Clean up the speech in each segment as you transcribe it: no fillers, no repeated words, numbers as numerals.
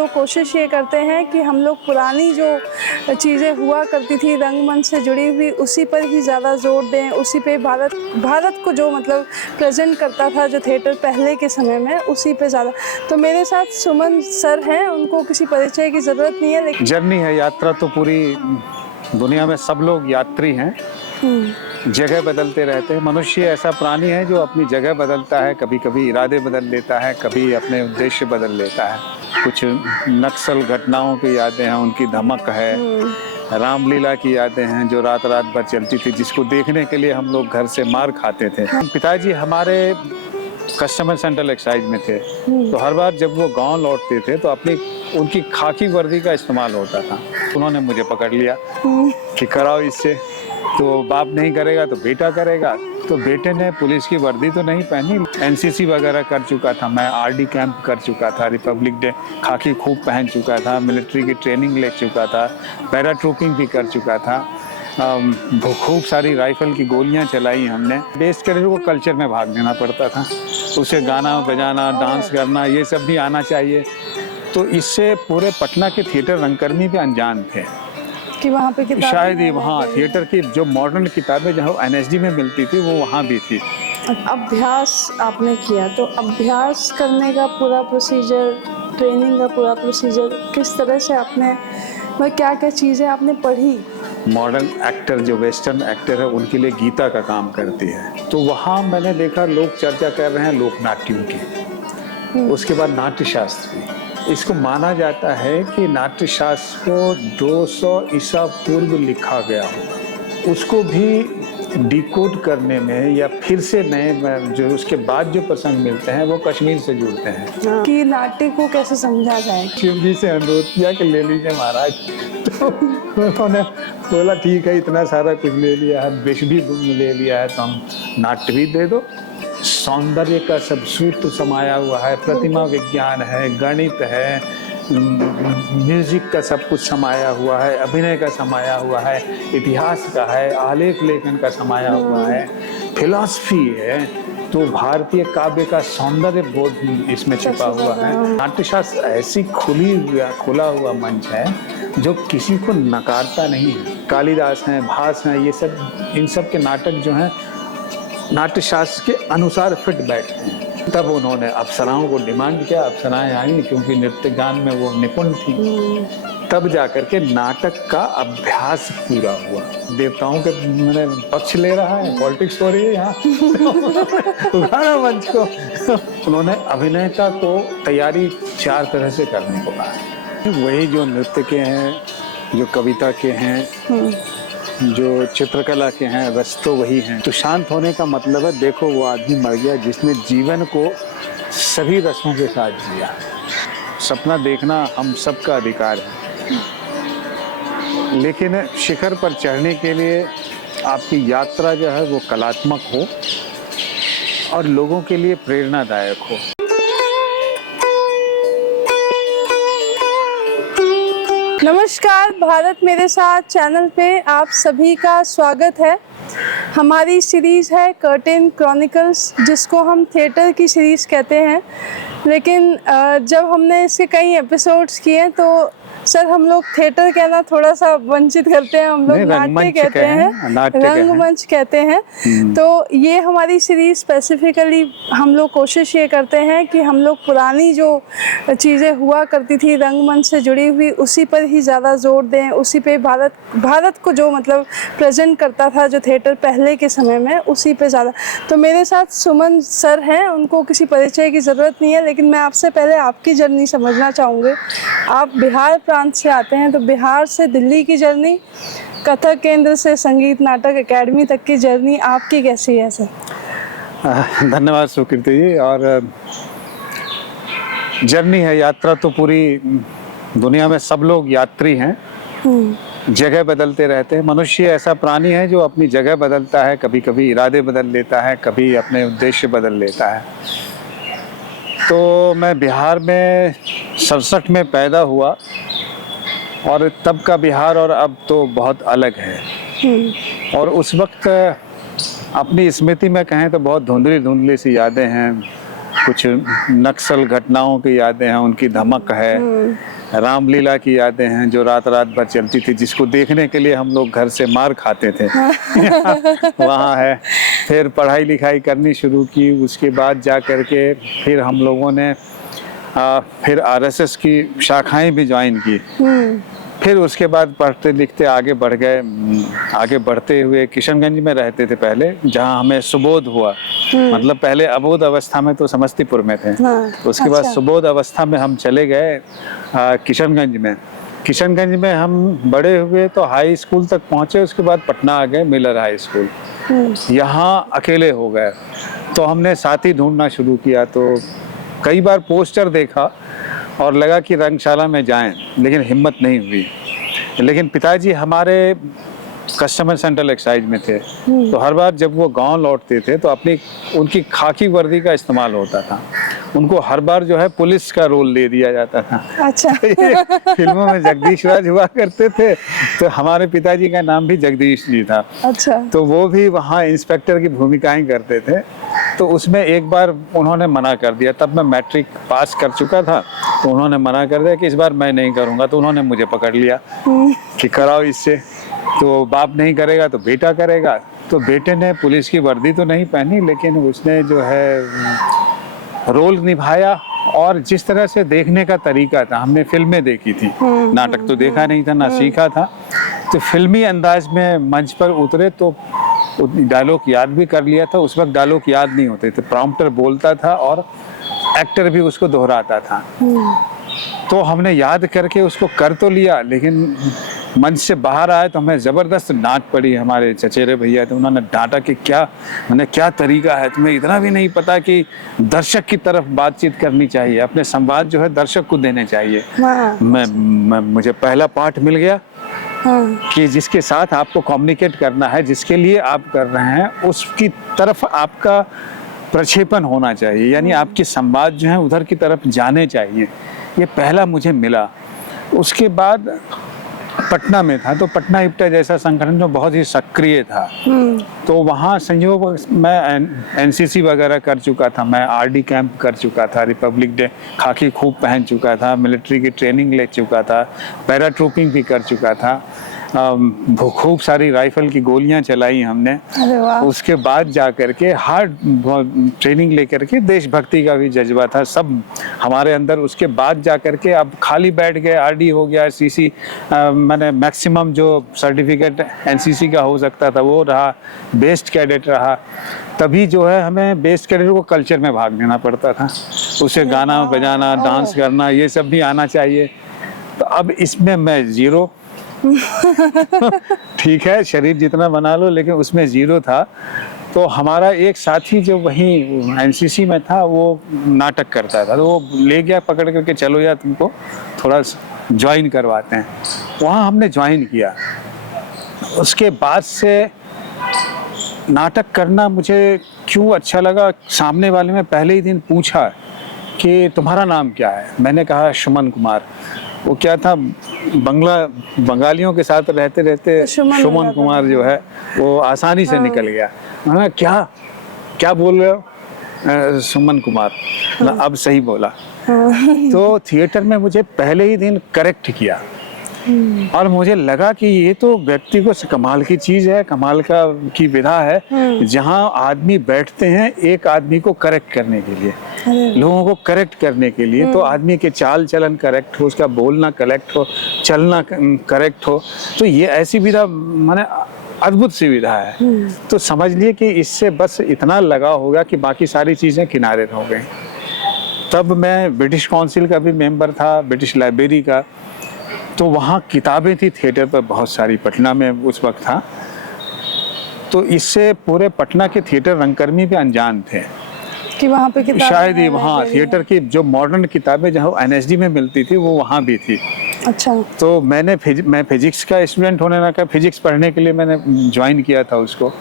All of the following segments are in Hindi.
लोग कोशिश ये करते हैं कि हम लोग पुरानी जो चीज़ें हुआ करती थी रंगमंच से जुड़ी हुई उसी पर ही ज़्यादा जोर दें, उसी पे भारत को जो मतलब प्रेजेंट करता था जो थिएटर पहले के समय में, उसी पे ज़्यादा। तो मेरे साथ सुमन सर हैं, उनको किसी परिचय की ज़रूरत नहीं है, लेकिन जर्नी है, यात्रा तो पूरी दुनिया में सब लोग यात्री हैं। जगह बदलते रहते हैं। मनुष्य ऐसा प्राणी है जो अपनी जगह बदलता है, कभी कभी इरादे बदल लेता है, कभी अपने उद्देश्य बदल लेता है। कुछ नक्सल घटनाओं की यादें हैं, उनकी धमक है। रामलीला की यादें हैं जो रात रात भर चलती थी, जिसको देखने के लिए हम लोग घर से मार खाते थे। पिताजी हमारे कस्टमर सेंट्रल एक्साइज में थे, तो हर बार जब वो गांव लौटते थे तो उनकी खाकी वर्दी का इस्तेमाल होता था। उन्होंने मुझे पकड़ लिया कि कराओ इससे, तो बाप नहीं करेगा तो बेटा करेगा। तो बेटे ने पुलिस की वर्दी तो नहीं पहनी, एनसीसी वगैरह कर चुका था, मैं आरडी कैंप कर चुका था, रिपब्लिक डे खाकी खूब पहन चुका था, मिलिट्री की ट्रेनिंग ले चुका था, पैरा ट्रूपिंग भी कर चुका था, खूब सारी राइफल की गोलियां चलाई हमने। बेस करियर को कल्चर में भाग लेना पड़ता था, उसे गाना बजाना डांस करना ये सब भी आना चाहिए। तो इससे पूरे पटना के थिएटर रंगकर्मी पे अनजान थे कि वहाँ पे शायद ही वहाँ थिएटर की जो मॉडर्न किताबें जहाँ एनएसडी में मिलती थी वो वहाँ भी थी। अभ्यास आपने किया, तो अभ्यास करने का पूरा प्रोसीजर, ट्रेनिंग का पूरा प्रोसीजर किस तरह से आपने, मतलब क्या क्या चीज़ें आपने पढ़ी? मॉडर्न एक्टर जो वेस्टर्न एक्टर है उनके लिए गीता का काम करती है। तो वहाँ मैंने देखा लोग चर्चा कर रहे हैं लोकनाट्यों की, उसके बाद नाट्य शास्त्र की। इसको माना जाता है कि नाट्य शास्त्र को 200 ईसा पूर्व लिखा गया होगा। उसको भी डिकोड करने में या फिर से नए जो उसके बाद जो प्रसंग मिलते हैं वो कश्मीर से जुड़ते हैं। कि नाट्य को कैसे समझा जाए? शिव जी से अनुरोध किया कि ले लीजिए महाराज, तो उन्होंने बोला ठीक है, इतना सारा कुछ ले लिया है, विष भी ले लिया है, तो हम नाट्य भी दे दो। सौंदर्य का सब सूत्र समाया हुआ है, प्रतिमा विज्ञान है, गणित है, म्यूजिक का सब कुछ समाया हुआ है, अभिनय का समाया हुआ है, इतिहास का है, आलेख लेखन का समाया हुआ है, फिलॉसफी है। तो भारतीय काव्य का सौंदर्य बोध इसमें छिपा हुआ है। नाट्यशास्त्र ऐसी खुला हुआ मंच है जो किसी को नकारता नहीं है। कालिदास हैं, भास हैं, ये सब, इन सब के नाटक जो हैं नाट्यशास्त्र के अनुसार फिट बैठते हैं। तब उन्होंने अप्सराओं को डिमांड किया, अप्सराएं आई क्योंकि नृत्य गान में वो निपुण थी। तब जाकर के नाटक का अभ्यास पूरा हुआ। देवताओं के मैंने पक्ष ले रहा है, पॉलिटिक्स हो रही है यहाँ उगाड़ा मंच को। उन्होंने अभिनेता को तैयारी 4 तरह से करने को कहा। वही जो नृत्य के हैं, जो कविता के हैं, जो चित्रकला के हैं, रस तो वही हैं। तो शांत होने का मतलब है, देखो वो आदमी मर गया जिसने जीवन को सभी रसों के साथ जिया। सपना देखना हम सबका अधिकार है, लेकिन शिखर पर चढ़ने के लिए आपकी यात्रा जो है वो कलात्मक हो और लोगों के लिए प्रेरणादायक हो। नमस्कार, भारत मेरे साथ चैनल पे आप सभी का स्वागत है। हमारी सीरीज़ है कर्टेन क्रॉनिकल्स, जिसको हम थिएटर की सीरीज़ कहते हैं। लेकिन जब हमने इसके कई एपिसोड्स किए तो सर हम लोग थिएटर कहना थोड़ा सा वंचित करते हैं, हम लोग नाट्य कहते हैं, रंगमंच कहते हैं। तो ये हमारी सीरीज स्पेसिफिकली हम लोग कोशिश ये करते हैं कि हम लोग पुरानी जो चीज़ें हुआ करती थी रंगमंच से जुड़ी हुई उसी पर ही ज़्यादा जोर दें, उसी पे भारत को जो मतलब प्रेजेंट करता था जो थिएटर पहले के समय में, उसी पे ज़्यादा। तो मेरे साथ सुमन सर हैं, उनको किसी परिचय की ज़रूरत नहीं है, लेकिन मैं आपसे पहले आपकी जर्नी समझना चाहूँगी। आप बिहार प्रांत से आते हैं, तो बिहार से दिल्ली की जर्नी, कथक केंद्र से संगीत नाटक एकेडमी तक की जर्नी आपकी कैसी है सर? धन्यवाद सुकृति जी। और जर्नी है, यात्रा तो पूरी दुनिया में सब लोग यात्री हैं। जगह बदलते रहते हैं। मनुष्य ऐसा प्राणी है जो अपनी जगह बदलता है, कभी कभी इरादे बदल लेता है, कभी अपने उद्देश्य बदल लेता है। तो मैं बिहार में 67 में पैदा हुआ और तब का बिहार और अब तो बहुत अलग है। और उस वक्त अपनी स्मृति में कहें तो बहुत धुंधली सी यादें हैं। कुछ नक्सल घटनाओं की यादें हैं, उनकी धमक है, रामलीला की यादें हैं जो रात रात भर चलती थी, जिसको देखने के लिए हम लोग घर से मार खाते थे। वहाँ है। फिर पढ़ाई लिखाई करनी शुरू की, उसके बाद जा करके फिर हम लोगों ने फिर आरएसएस की शाखाएं भी ज्वाइन की। फिर उसके बाद पढ़ते लिखते आगे बढ़ गए। आगे बढ़ते हुए किशनगंज में रहते थे पहले, जहाँ हमें सुबोध हुआ। मतलब पहले अबोध अवस्था में तो समस्तीपुर में थे। उसके बाद सुबोध अवस्था में हम चले गए किशनगंज में। किशनगंज में हम बड़े हुए तो हाई स्कूल तक पहुँचे, उसके बाद पटना आ गए मिलर हाई स्कूल। यहाँ अकेले हो गए तो हमने साथी ढूंढना शुरू किया। तो कई बार पोस्टर देखा और लगा कि रंगशाला में जाएं, लेकिन हिम्मत नहीं हुई। लेकिन पिताजी हमारे कस्टमर सेंट्रल एक्साइज में थे, तो हर बार जब वो गांव लौटते थे तो अपनी उनकी खाकी वर्दी का इस्तेमाल होता था। उनको हर बार जो है पुलिस का रोल दे दिया जाता था। अच्छा। फिल्मों में जगदीश राज हुआ करते थे, तो हमारे पिताजी का नाम भी जगदीश जी था। अच्छा। तो वो भी वहाँ इंस्पेक्टर की भूमिकाएं करते थे। तो उसमें एक बार उन्होंने मना कर दिया, तब मैं मैट्रिक पास कर चुका था, तो उन्होंने मना कर दिया कि इस बार मैं नहीं करूँगा। तो उन्होंने मुझे पकड़ लिया कि कराओ इससे। तो बाप नहीं करेगा तो बेटा करेगा। तो बेटे ने पुलिस की वर्दी तो नहीं पहनी, लेकिन उसने जो है रोल निभाया। और जिस तरह से देखने का तरीका था, हमने फिल्में देखी थी, नाटक तो देखा नहीं था, ना सीखा था। तो फिल्मी अंदाज में मंच पर उतरे तो डायलॉग याद भी कर लिया था। उस वक्त डायलॉग याद नहीं होते थे, प्रॉम्प्टर बोलता था और एक्टर भी उसको दोहराता था। तो हमने याद करके उसको कर तो लिया, लेकिन मंच से बाहर आए तो हमें ज़बरदस्त डांट पड़ी। हमारे चचेरे भैया थे, उन्होंने डांटा कि क्या तरीका है, तुम्हें इतना भी नहीं पता कि दर्शक की तरफ बातचीत करनी चाहिए, अपने संवाद जो है दर्शक को देने चाहिए। मुझे पहला पाठ मिल गया कि जिसके साथ आपको कम्युनिकेट करना है, जिसके लिए आप कर रहे हैं, उसकी तरफ आपका प्रक्षेपण होना चाहिए, यानी आपके संवाद जो है उधर की तरफ जाने चाहिए। ये पहला मुझे मिला। उसके बाद पटना में था, तो पटना इप्टा जैसा संगठन जो बहुत ही सक्रिय था, तो वहाँ संयोग मैं एनसीसी वगैरह कर चुका था, मैं आरडी कैंप कर चुका था, रिपब्लिक डे खाकी खूब पहन चुका था, मिलिट्री की ट्रेनिंग ले चुका था, पैराट्रूपिंग भी कर चुका था, खूब सारी राइफल की गोलियां चलाई हमने। उसके बाद जा करके हार्ड ट्रेनिंग लेकर के देशभक्ति का भी जज्बा था सब हमारे अंदर। उसके बाद जा करके अब खाली बैठ गए, आरडी हो गया, सीसी मैंने मैक्सिमम जो सर्टिफिकेट एनसीसी का हो सकता था वो रहा, बेस्ट कैडेट रहा। तभी जो है हमें बेस्ट कैडेट को कल्चर में भाग लेना पड़ता था, उसे गाना बजाना, डांस करना, ये सब भी आना चाहिए। तो अब इसमें मैं जीरो। ठीक है, शरीर जितना बना लो, लेकिन उसमें जीरो था। तो हमारा एक साथी जो वहीं एनसीसी में था, वो नाटक करता था, तो वो ले गया पकड़ करके, चलो यार तुमको थोड़ा ज्वाइन करवाते हैं। वहाँ हमने ज्वाइन किया। उसके बाद से नाटक करना मुझे क्यों अच्छा लगा, सामने वाले में पहले ही दिन पूछा कि तुम्हारा नाम क्या है। मैंने कहा सुमन कुमार। वो क्या था, बंगालियों के साथ रहते रहते सुमन कुमार जो है वो आसानी से निकल गया। मैंने क्या बोल रहे हो? सुमन कुमार। अब सही बोला। तो थिएटर में मुझे पहले ही दिन करेक्ट किया और मुझे लगा कि ये तो व्यक्ति को कमाल की चीज है, कमाल की विधा है, जहां आदमी बैठते हैं एक आदमी को करेक्ट करने के लिए, लोगों को करेक्ट करने के लिए। तो आदमी के चाल चलन करेक्ट हो, उसका बोलना करेक्ट हो, चलना करेक्ट हो, तो ये ऐसी विधा माने अद्भुत सी विधा है। तो समझ लिए कि इससे बस इतना लगा होगा कि बाकी सारी चीजें किनारे हो गई। तब मैं ब्रिटिश काउंसिल का भी मेंबर था, ब्रिटिश लाइब्रेरी का। तो वहाँ किताबें थी थिएटर पर बहुत सारी, पटना में उस वक्त था। तो इससे पूरे पटना के थिएटर रंगकर्मी भी अनजान थे कि वहाँ पे किताबें, शायद ही वहाँ थिएटर की जो मॉडर्न किताबें जहाँ एनएसडी में मिलती थी वो वहाँ भी थी। अच्छा। तो मैं फिजिक्स का स्टूडेंट होने लगा, फिजिक्स पढ़ने के लिए मैंने ज्वाइन किया था उसको।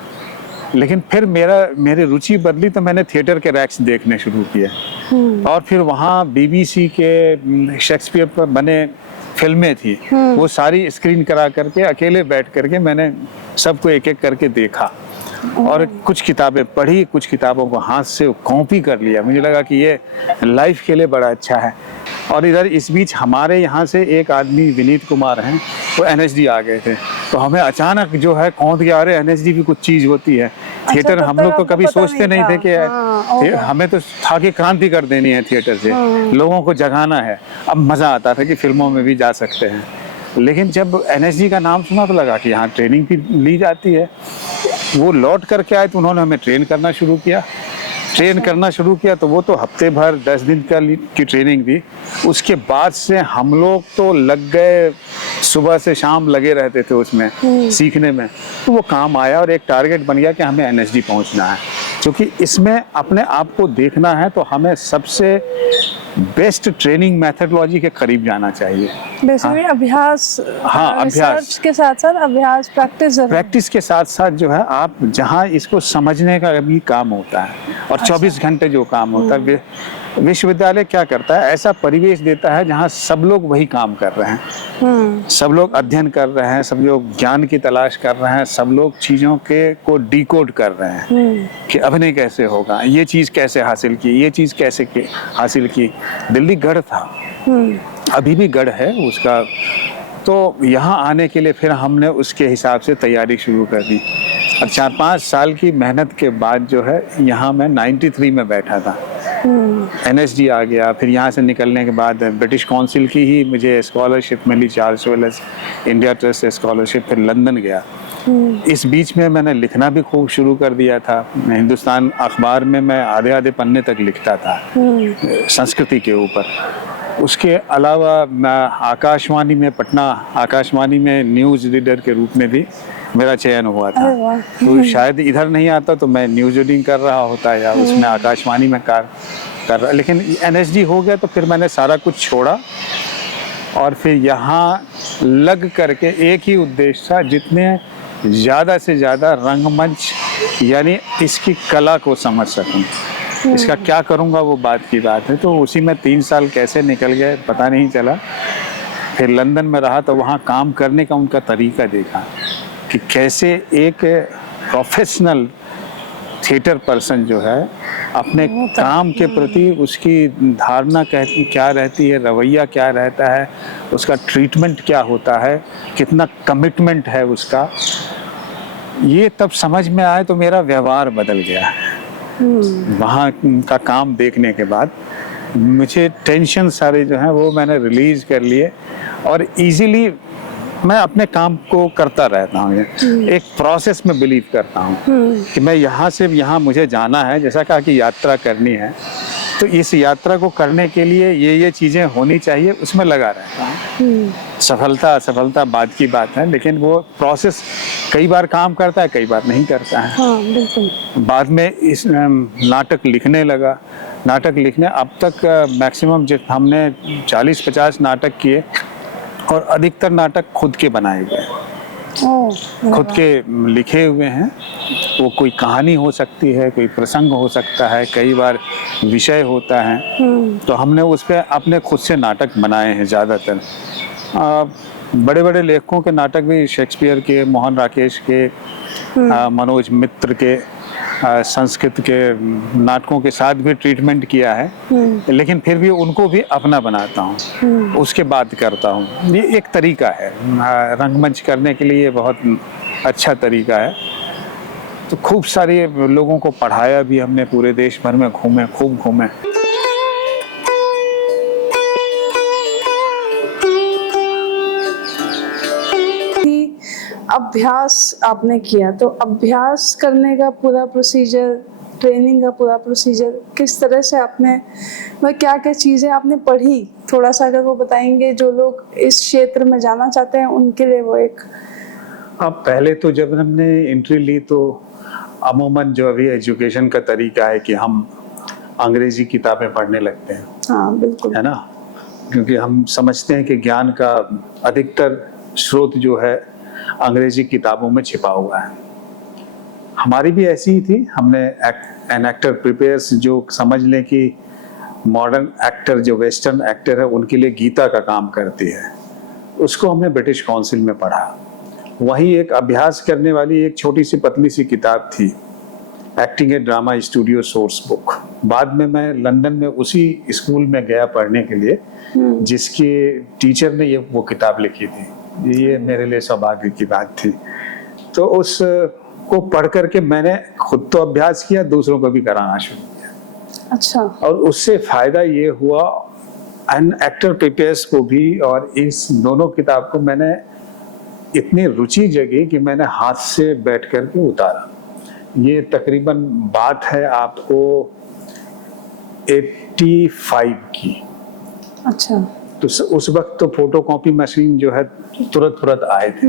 लेकिन फिर मेरी रुचि बदली, तो मैंने थिएटर के रैक्स देखने शुरू किए। और फिर वहाँ बीबीसी के शेक्सपियर पर बने फिल्में थी, वो सारी स्क्रीन करा करके अकेले बैठ करके मैंने सबको एक एक करके देखा। और कुछ किताबें पढ़ी, कुछ किताबों को हाथ से कॉपी कर लिया। मुझे लगा कि ये लाइफ के लिए बड़ा अच्छा है। और इधर इस बीच हमारे यहाँ से एक आदमी विनीत कुमार हैं, वो एनएसडी आ गए थे। तो हमें अचानक जो है कौंध गया, अरे एनएसडी भी कुछ चीज़ होती है। थिएटर तब हम तक लोग तो आपको कभी पता सोचते नहीं थे कि हमें तो था कि क्रांति कर देनी है थिएटर से, लोगों को जगाना है। अब मज़ा आता था कि फिल्मों में भी जा सकते हैं। लेकिन जब एनएसडी का नाम सुना तो लगा कि यहाँ ट्रेनिंग भी ली जाती है। वो लौट करके आए तो उन्होंने हमें ट्रेन करना शुरू किया। तो वो तो हफ्ते भर 10 दिन की ट्रेनिंग थी। उसके बाद से हम लोग तो लग गए, सुबह से शाम लगे रहते थे उसमें सीखने में। तो वो काम आया और एक टारगेट बन गया कि हमें एनएसडी पहुंचना है, क्योंकि इसमें अपने आप को देखना है। तो हमें सबसे बेस्ट ट्रेनिंग मेथडोलॉजी के करीब जाना चाहिए। बेसिकली अभ्यास, रिसर्च के साथ साथ अभ्यास, प्रैक्टिस के साथ साथ जो है आप जहाँ इसको समझने का भी काम होता है और 24 घंटे जो काम होता है। विश्वविद्यालय क्या करता है, ऐसा परिवेश देता है जहाँ सब लोग वही काम कर रहे हैं, सब लोग अध्ययन कर रहे हैं, सब लोग ज्ञान की तलाश कर रहे हैं, सब लोग चीज़ों को डिकोड कर रहे हैं कि अभिनय कैसे होगा, ये चीज़ कैसे हासिल की, ये चीज़ कैसे हासिल की। दिल्ली गढ़ था, अभी भी गढ़ है उसका। तो यहाँ आने के लिए फिर हमने उसके हिसाब से तैयारी शुरू कर दी। और 4-5 साल की मेहनत के बाद जो है यहाँ मैं 93 में बैठा था, एनएसडी आ गया। फिर यहाँ से निकलने के बाद ब्रिटिश काउंसिल की ही मुझे स्कॉलरशिप मिली, Charles Wallace India Trust scholarship. फिर लंदन गया। इस बीच में मैंने लिखना भी खूब शुरू कर दिया था। हिंदुस्तान अखबार में मैं आधे पन्ने तक लिखता था संस्कृति के ऊपर। उसके अलावा मैं आकाशवाणी में, पटना आकाशवाणी में न्यूज़ रीडर के रूप में भी मेरा चयन हुआ था। तो शायद इधर नहीं आता तो मैं न्यूज़ रीडिंग कर रहा होता या उसमें आकाशवाणी में कर रहा। लेकिन एनएसडी हो गया तो फिर मैंने सारा कुछ छोड़ा और फिर यहाँ लग करके एक ही उद्देश्य था, जितने ज़्यादा से ज़्यादा रंगमंच यानी इसकी कला को समझ सकूं। इसका क्या करूँगा वो बात की बात है। तो उसी में 3 साल कैसे निकल गए पता नहीं चला। फिर लंदन में रहा तो वहाँ काम करने का उनका तरीका देखा कि कैसे एक प्रोफेशनल थिएटर पर्सन जो है अपने काम के प्रति उसकी धारणा क्या रहती है, रवैया क्या रहता है, उसका ट्रीटमेंट क्या होता है, कितना कमिटमेंट है उसका। ये तब समझ में आए तो मेरा व्यवहार बदल गया। वहाँ का काम देखने के बाद मुझे टेंशन सारे जो हैं वो मैंने रिलीज कर लिए और इजीली मैं अपने काम को करता रहता हूँ। एक प्रोसेस में बिलीव करता हूँ कि मैं यहाँ से यहाँ मुझे जाना है, जैसा कहा कि यात्रा करनी है, तो इस यात्रा को करने के लिए ये चीज़ें होनी चाहिए, उसमें लगा रहता हूँ। सफलता असफलता बाद की बात है, लेकिन वो प्रोसेस कई बार काम करता है, कई बार नहीं करता है। हाँ, बिल्कुल। बाद में इस नाटक लिखने लगा। नाटक लिखने अब तक मैक्सिमम हमने 40-50 नाटक किए और अधिकतर नाटक खुद के बनाए गए, खुद के लिखे हुए हैं। वो कोई कहानी हो सकती है, कोई प्रसंग हो सकता है, कई बार विषय होता है। तो हमने उस पर अपने खुद से नाटक बनाए हैं ज़्यादातर। बड़े बड़े लेखकों के नाटक भी, शेक्सपियर के, मोहन राकेश के, मनोज मित्र के, संस्कृत के नाटकों के साथ भी ट्रीटमेंट किया है। लेकिन फिर भी उनको भी अपना बनाता हूँ, उसके बाद करता हूँ। ये एक तरीका है रंगमंच करने के लिए, बहुत अच्छा तरीका है। तो खूब सारे लोगों को पढ़ाया भी हमने, पूरे देश भर में घूमे, खूब घूमे। अभ्यास आपने किया, तो अभ्यास करने का पूरा प्रोसीजर, ट्रेनिंग का पूरा प्रोसीजर किस तरह से आपने, क्या क्या चीज़ें आपने पढ़ी, थोड़ा सा अगर वो बताएंगे जो लोग इस क्षेत्र में जाना चाहते हैं उनके लिए वो एक। अब पहले तो जब हमने एंट्री ली तो अमूमन जो अभी एजुकेशन का तरीका है कि हम अंग्रेजी किताबें पढ़ने लगते हैं। हाँ, बिल्कुल, है ना, क्योंकि हम समझते हैं कि ज्ञान का अधिकतर स्रोत जो है अंग्रेजी किताबों में छिपा हुआ है। हमारी भी ऐसी ही थी। हमने एन एक्टर प्रिपेयर्स, जो समझ लें कि मॉडर्न एक्टर, जो वेस्टर्न एक्टर है, उनके लिए गीता का काम करती है, उसको हमने ब्रिटिश काउंसिल में पढ़ा। वही एक अभ्यास करने वाली एक छोटी सी पतली सी किताब थी, एक्टिंग ए ड्रामा स्टूडियो सोर्स बुक। बाद में मैं लंदन में उसी स्कूल में गया पढ़ने के लिए जिसके टीचर ने वो किताब लिखी थी। ये मेरे लिए सौभाग्य की बात थी। तो उस को पढ़ करके मैंने खुद तो अभ्यास किया, दूसरों को भी कराना शुरू किया। अच्छा। और उससे फायदा ये हुआ एन एक्टर प्रिपेयर्स को भी, और इस दोनों किताब को मैंने इतनी रुचि जगी कि मैंने हाथ से बैठ करके उतारा। ये तकरीबन बात है आपको 85 की। अच्छा। तो उस वक्त तो फोटोकॉपी मशीन जो है तुरंत आए थे,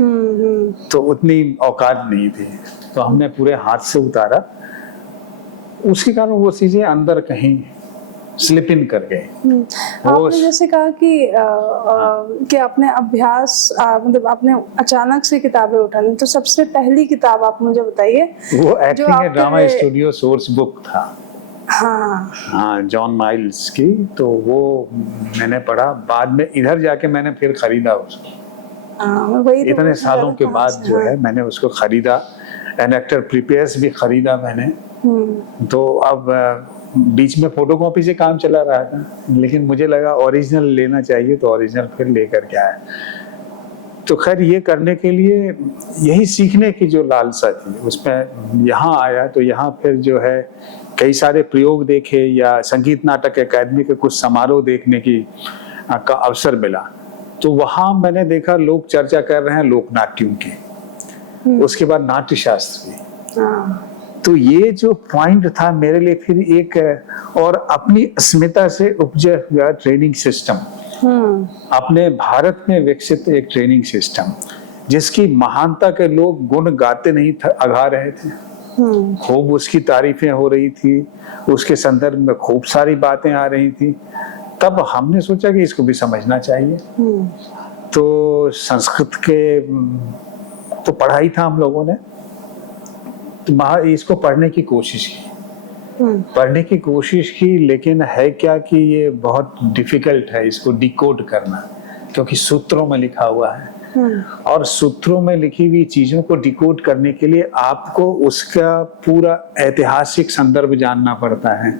तो उतनी औकात नहीं थी, तो हमने पूरे हाथ से उतारा। उसके कारण वो चीजें अंदर कहीं स्लिप इन कर गए। आपने जैसे कहा कि आपने अभ्यास मतलब आपने अचानक से किताबें उठानी, तो सबसे पहली किताब आप मुझे बताइए। वो एक्टिंग ए ड्रामा स्टूडियो सोर्स बुक था। हाँ, जॉन माइल्स की। तो वो मैंने पढ़ा, बाद में इधर जाके मैंने फिर खरीदा उसको। वही इतने सालों के बाद जो है मैंने उसको खरीदा। एन एक्टर प्रिपेयर्स भी खरीदा मैंने। तो अब बीच में फोटोकॉपी से काम चला रहा था, लेकिन मुझे लगा ओरिजिनल लेना चाहिए, तो ओरिजिनल फिर लेकर के आया। तो खैर ये करने के लिए यही सीखने की जो लालसा थी उसमें यहाँ आया। तो यहाँ फिर जो है कई सारे प्रयोग देखे, या संगीत नाटक अकादमी के कुछ समारोह देखने की का अवसर मिला। तो वहाँ मैंने देखा लोग चर्चा कर रहे हैं लोक नाट्यों की, उसके बाद नाट्य शास्त्र की। तो ये जो पॉइंट था मेरे लिए फिर एक और अपनी अस्मिता से उपजा हुआ ट्रेनिंग सिस्टम, अपने भारत में विकसित एक ट्रेनिंग सिस्टम जिसकी महानता के लोग गुण गाते नहीं अगा रहे थे, खूब उसकी तारीफें हो रही थी, उसके संदर्भ में खूब सारी बातें आ रही थी। तब हमने सोचा कि इसको भी समझना चाहिए। तो संस्कृत के तो पढ़ाई था हम लोगों ने, तो इसको पढ़ने की कोशिश की, लेकिन है क्या कि ये बहुत डिफिकल्ट है इसको डिकोड करना, क्योंकि सूत्रों में लिखा हुआ है। और सूत्रों में लिखी हुई चीजों को डिकोड करने के लिए आपको उसका पूरा ऐतिहासिक संदर्भ जानना पड़ता है।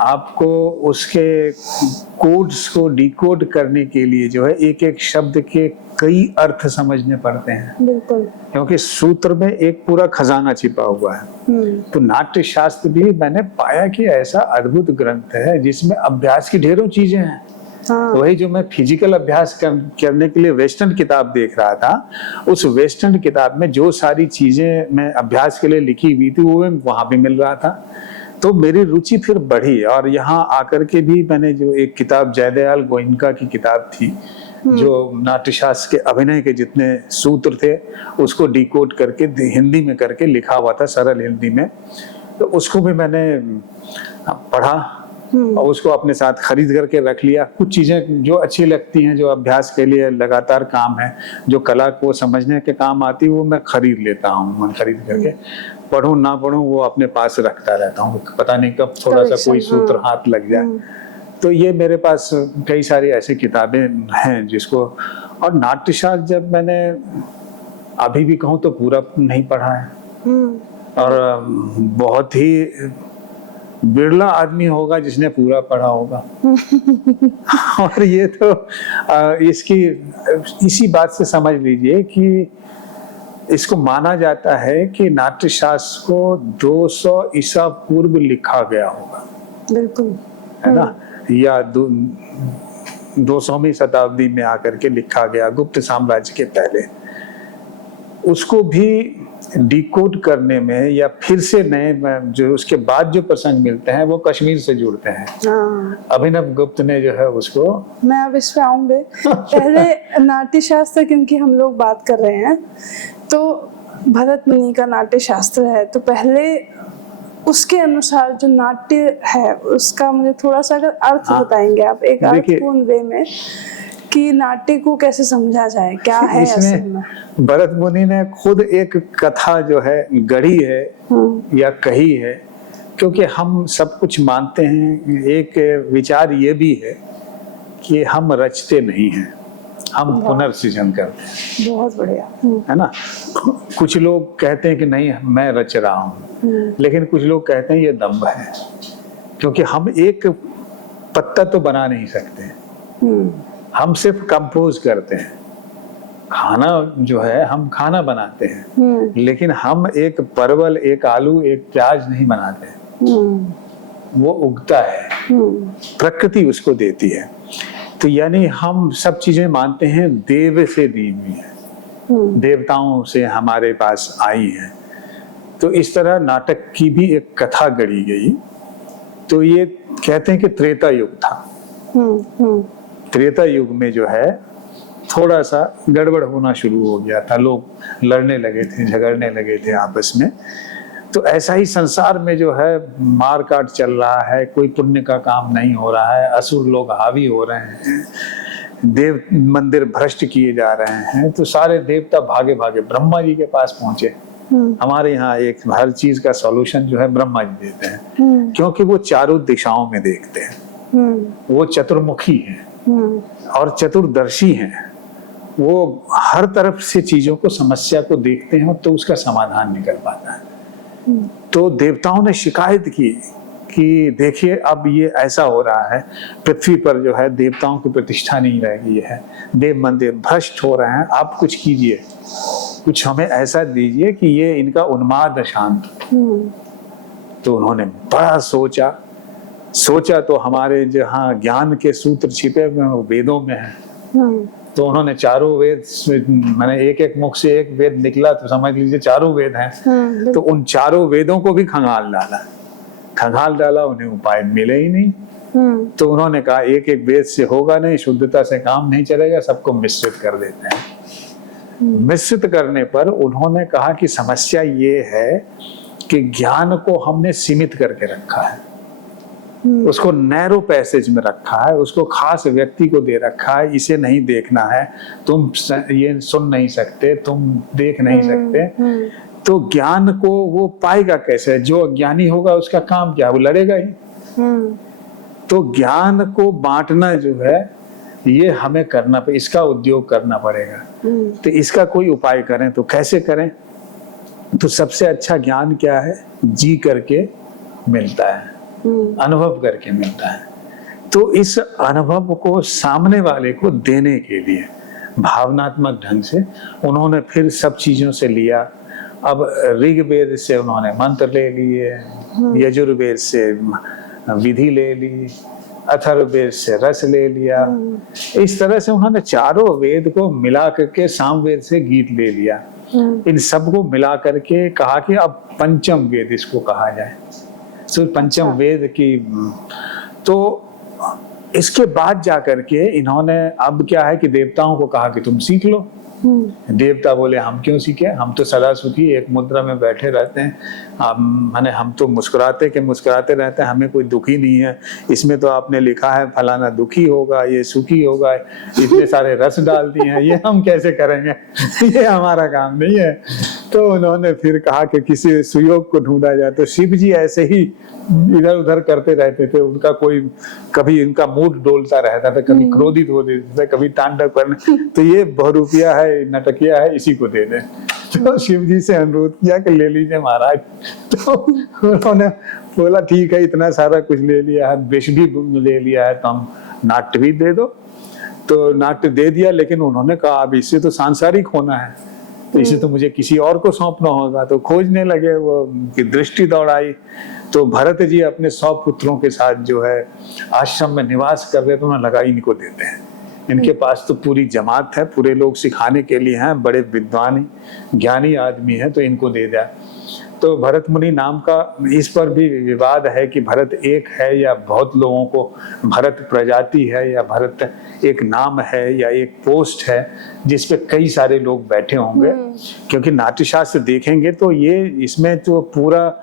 आपको उसके कोड्स को डिकोड करने के लिए जो है एक एक शब्द के कई अर्थ समझने पड़ते हैं। बिल्कुल। क्योंकि सूत्र में एक पूरा खजाना छिपा हुआ है। तो नाट्य शास्त्र भी मैंने पाया कि ऐसा अद्भुत ग्रंथ है जिसमें अभ्यास की ढेरों चीजें हैं। वही जो मैं फिजिकल अभ्यास करने के लिए वेस्टर्न किताब देख रहा था, उस वेस्टर्न किताब में जो सारी चीजें मैं अभ्यास के लिए लिखी हुई थी वो वहां भी मिल रहा था। तो मेरी रुचि फिर बढ़ी, और यहाँ आकर के भी मैंने जो एक किताब जयदयाल गोयनका की किताब थी जो नाट्यशास्त्र के अभिनय के जितने सूत्र थे उसको डिकोड करके हिंदी में करके लिखा हुआ था, सरल हिंदी में। तो उसको भी मैंने पढ़ा और उसको अपने साथ खरीद करके रख लिया। कुछ चीजें जो अच्छी लगती हैं, जो अभ्यास के लिए लगातार काम है, जो कला को समझने के काम आती है, वो मैं खरीद लेता हूँ। मैं खरीद करके पढ़ूं ना पढ़ूं वो अपने पास रखता रहता हूँ, पता नहीं कब थोड़ा सा कोई सूत्र हाथ लग जाए। तो ये मेरे पास कई सारी ऐसी किताबें हैं जिसको, और नाट्यशास्त्र जब मैंने अभी भी कहूँ तो पूरा नहीं पढ़ा है, और बहुत ही बिरला आदमी होगा जिसने पूरा पढ़ा होगा। और ये तो इसकी इसी बात से समझ लीजिए कि इसको माना जाता है कि नाट्यशास्त्र को 200 ईसा पूर्व लिखा गया होगा। बिल्कुल, है ना, या 200वीं शताब्दी में आकर के लिखा गया, गुप्त साम्राज्य के पहले। उसको भी डिकोड करने में या फिर से नए जो उसके बाद जो प्रसंग मिलते हैं वो कश्मीर से जुड़ते हैं। अभिनव गुप्त ने जो है उसको, मैं अब इस पे आऊंगी। पहले नाट्य शास्त्र की हम लोग बात कर रहे हैं, तो भरत मुनि का नाट्य शास्त्र है, तो पहले उसके अनुसार जो नाट्य है उसका मुझे थोड़ा सा अगर अर्थ बताएंगे आप, एक अर्थपूर्ण वे में, कि नाट्य को कैसे समझा जाए, क्या है असल में? भरत मुनि ने खुद एक कथा जो है गढ़ी है या कही है, क्योंकि हम सब कुछ मानते हैं। एक विचार ये भी है कि हम रचते नहीं हैं, हम पुनर्सृजन करते हैं। बहुत बढ़िया। है ना। कुछ लोग कहते हैं कि नहीं मैं रच रहा हूँ, लेकिन कुछ लोग कहते हैं ये दम्भ है, क्योंकि हम एक पत्ता तो बना नहीं सकते, हम सिर्फ कंपोज करते हैं। खाना जो है हम खाना बनाते हैं, लेकिन हम एक परवल, एक आलू, एक प्याज नहीं बनाते। वो उगता है, प्रकृति उसको देती है। तो यानी हम सब चीजें मानते हैं देव से दी हुई है, देवताओं से हमारे पास आई है। तो इस तरह नाटक की भी एक कथा गढ़ी गई। तो ये कहते हैं कि त्रेता युग था। त्रेता युग में जो है थोड़ा सा गड़बड़ होना शुरू हो गया था, लोग लड़ने लगे थे, झगड़ने लगे थे आपस में। तो ऐसा ही संसार में जो है मार काट चल रहा है, कोई पुण्य का काम नहीं हो रहा है, असुर लोग हावी हो रहे हैं, देव मंदिर भ्रष्ट किए जा रहे हैं। तो सारे देवता भागे भागे ब्रह्मा जी के पास पहुंचे। हमारे यहाँ एक हर चीज का सॉल्यूशन जो है ब्रह्मा जी देते हैं, क्योंकि वो चारों दिशाओं में देखते हैं। वो चतुर्मुखी हैं और चतुर्दर्शी हैं। वो हर तरफ से चीजों को, समस्या को देखते हैं तो उसका समाधान निकल पाता है। तो देवताओं ने शिकायत की कि देखिए अब ये ऐसा हो रहा है, पृथ्वी पर जो है देवताओं की प्रतिष्ठा नहीं रह गई है, देव मंदिर भ्रष्ट हो रहे हैं, आप कुछ कीजिए, कुछ हमें ऐसा दीजिए कि ये इनका उन्माद शांत। तो उन्होंने बड़ा सोचा तो हमारे जहाँ ज्ञान के सूत्र छिपे हुए हैं वो वेदों में है। तो उन्होंने चारों वेद, मैंने एक एक मुख से एक वेद निकला तो समझ लीजिए चारों वेद हैं। तो उन चारों वेदों को भी खंगाल डाला, उन्हें उपाय मिले ही नहीं। तो उन्होंने कहा एक एक वेद से होगा नहीं, शुद्धता से काम नहीं चलेगा, सबको मिश्रित कर देते हैं। मिश्रित करने पर उन्होंने कहा कि समस्या ये है कि ज्ञान को हमने सीमित करके रखा है, उसको नैरो पैसेज में रखा है, उसको खास व्यक्ति को दे रखा है, इसे नहीं देखना है, तुम ये सुन नहीं सकते, तुम देख नहीं सकते। तो ज्ञान को वो पाएगा कैसे? जो अज्ञानी होगा उसका काम क्या, वो लड़ेगा ही। तो ज्ञान को बांटना जो है ये हमें करना, इसका उद्योग करना पड़ेगा। तो इसका कोई उपाय करें तो कैसे करें? तो सबसे अच्छा ज्ञान क्या है? जी करके मिलता है, अनुभव करके मिलता है। तो इस अनुभव को सामने वाले को देने के लिए भावनात्मक ढंग से उन्होंने फिर सब चीजों से लिया। अब ऋग्वेद से उन्होंने मंत्र ले लिए, यजुर्वेद से विधि ले ली, अथर्ववेद से रस ले लिया। इस तरह से उन्होंने चारों वेद को मिला करके सामवेद से गीत ले लिया। इन सबको मिला करके कहा कि अब पंचम वेद इसको कहा जाए। तो पंचम वेद की, तो इसके बाद जाकर के इन्होंने अब क्या है कि देवताओं को कहा कि तुम सीख लो। देवता बोले हम क्यों सीखे, हम तो सदा सुखी एक मुद्रा में बैठे रहते हैं, हम तो मुस्कुराते रहते हैं, हमें कोई दुखी नहीं है। इसमें तो आपने लिखा है फलाना दुखी होगा, ये सुखी होगा, इतने सारे रस डाल दिए हैं, ये हम कैसे करेंगे, ये हमारा काम नहीं है। तो उन्होंने फिर कहा कि किसी सुयोग को ढूंढा जाए। तो शिव जी ऐसे ही इधर उधर करते रहते थे, उनका कोई, कभी इनका मूड डोलता रहता था, कभी क्रोधित हो देते थे, कभी तांडव करने। तो ये बहुरूपिया है, नटकिया है, इसी को दे दें। तो शिव जी से अनुरोध किया कि ले लीजिए महाराज। तो उन्होंने बोला ठीक है, इतना सारा कुछ ले लिया है, विष भी ले लिया है, तो हम नाट्य भी दे दो। तो नाट्य दे दिया, लेकिन उन्होंने कहा अब इससे तो सांसारिक होना है, तो इसे तो मुझे किसी और को सौंपना होगा। तो खोजने लगे, वो की दृष्टि दौड़ाई। तो भरत जी अपने 100 पुत्रों के साथ जो है आश्रम में निवास कर रहे, तो उन्हें लगा इनको देते हैं, इनके पास तो पूरी जमात है, पूरे लोग सिखाने के लिए हैं, बड़े विद्वान ज्ञानी आदमी हैं, तो इनको दे दिया। तो भरत मुनि नाम का, इस पर भी विवाद है कि भरत एक है या बहुत लोगों को भरत प्रजाति है, या भरत एक नाम है, या एक पोस्ट है जिस पे कई सारे लोग बैठे होंगे। क्योंकि नाट्यशास्त्र देखेंगे तो ये, इसमें तो पूरा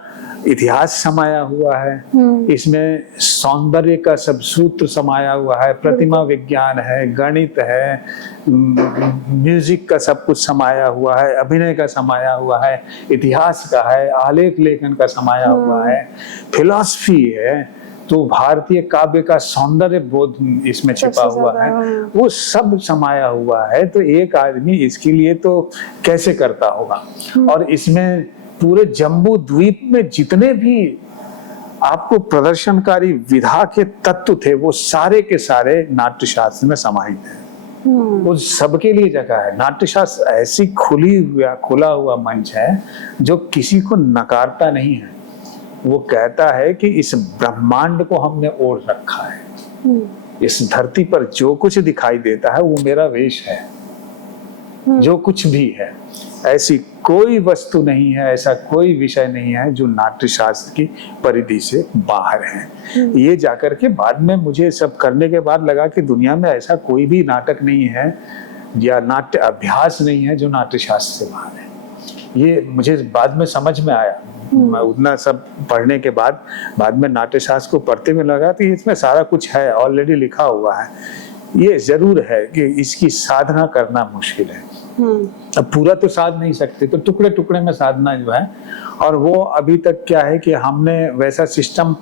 इतिहास समाया हुआ है, इसमें सौंदर्य का सब सूत्र समाया हुआ है, प्रतिमा विज्ञान है, गणित है, म्यूजिक का सब कुछ समाया हुआ है, अभिनय का समाया हुआ है, इतिहास का है, आलेख लेखन का समाया हुआ है, फिलॉसफी है, तो भारतीय काव्य का सौंदर्य बोध इसमें छिपा हुआ है, वो सब समाया हुआ है। तो एक आदमी इसके लिए तो कैसे करता होगा। और इसमें पूरे जम्बू द्वीप में जितने भी आपको प्रदर्शनकारी विधा के तत्व थे वो सारे के सारे नाट्य शास्त्र में समाहित हैं। वो सबके लिए जगह है। नाट्य शास्त्र ऐसी खुला हुआ मंच है जो किसी को नकारता नहीं है। वो कहता है कि इस ब्रह्मांड को हमने ओढ़ रखा है, इस धरती पर जो कुछ दिखाई देता है वो मेरा वेश है। जो कुछ भी है, ऐसी कोई वस्तु नहीं है, ऐसा कोई विषय नहीं है जो नाट्य शास्त्र की परिधि से बाहर है। ये जाकर के बाद में मुझे सब करने के बाद लगा कि दुनिया में ऐसा कोई भी नाटक नहीं है या नाट्य अभ्यास नहीं है जो नाट्य शास्त्र से बाहर है। ये मुझे बाद में समझ में आया। मैं उतना सब पढ़ने के बाद में नाट्य शास्त्र को पढ़ते में लगा कि इसमें सारा कुछ है, ऑलरेडी लिखा हुआ है। ये जरूर है कि इसकी साधना करना मुश्किल है। अब पूरा तो साध नहीं सकते, तो टुकड़े टुकड़े में साधना जो है। और वो अभी तक क्या है कि हमने वैसा सिस्टम,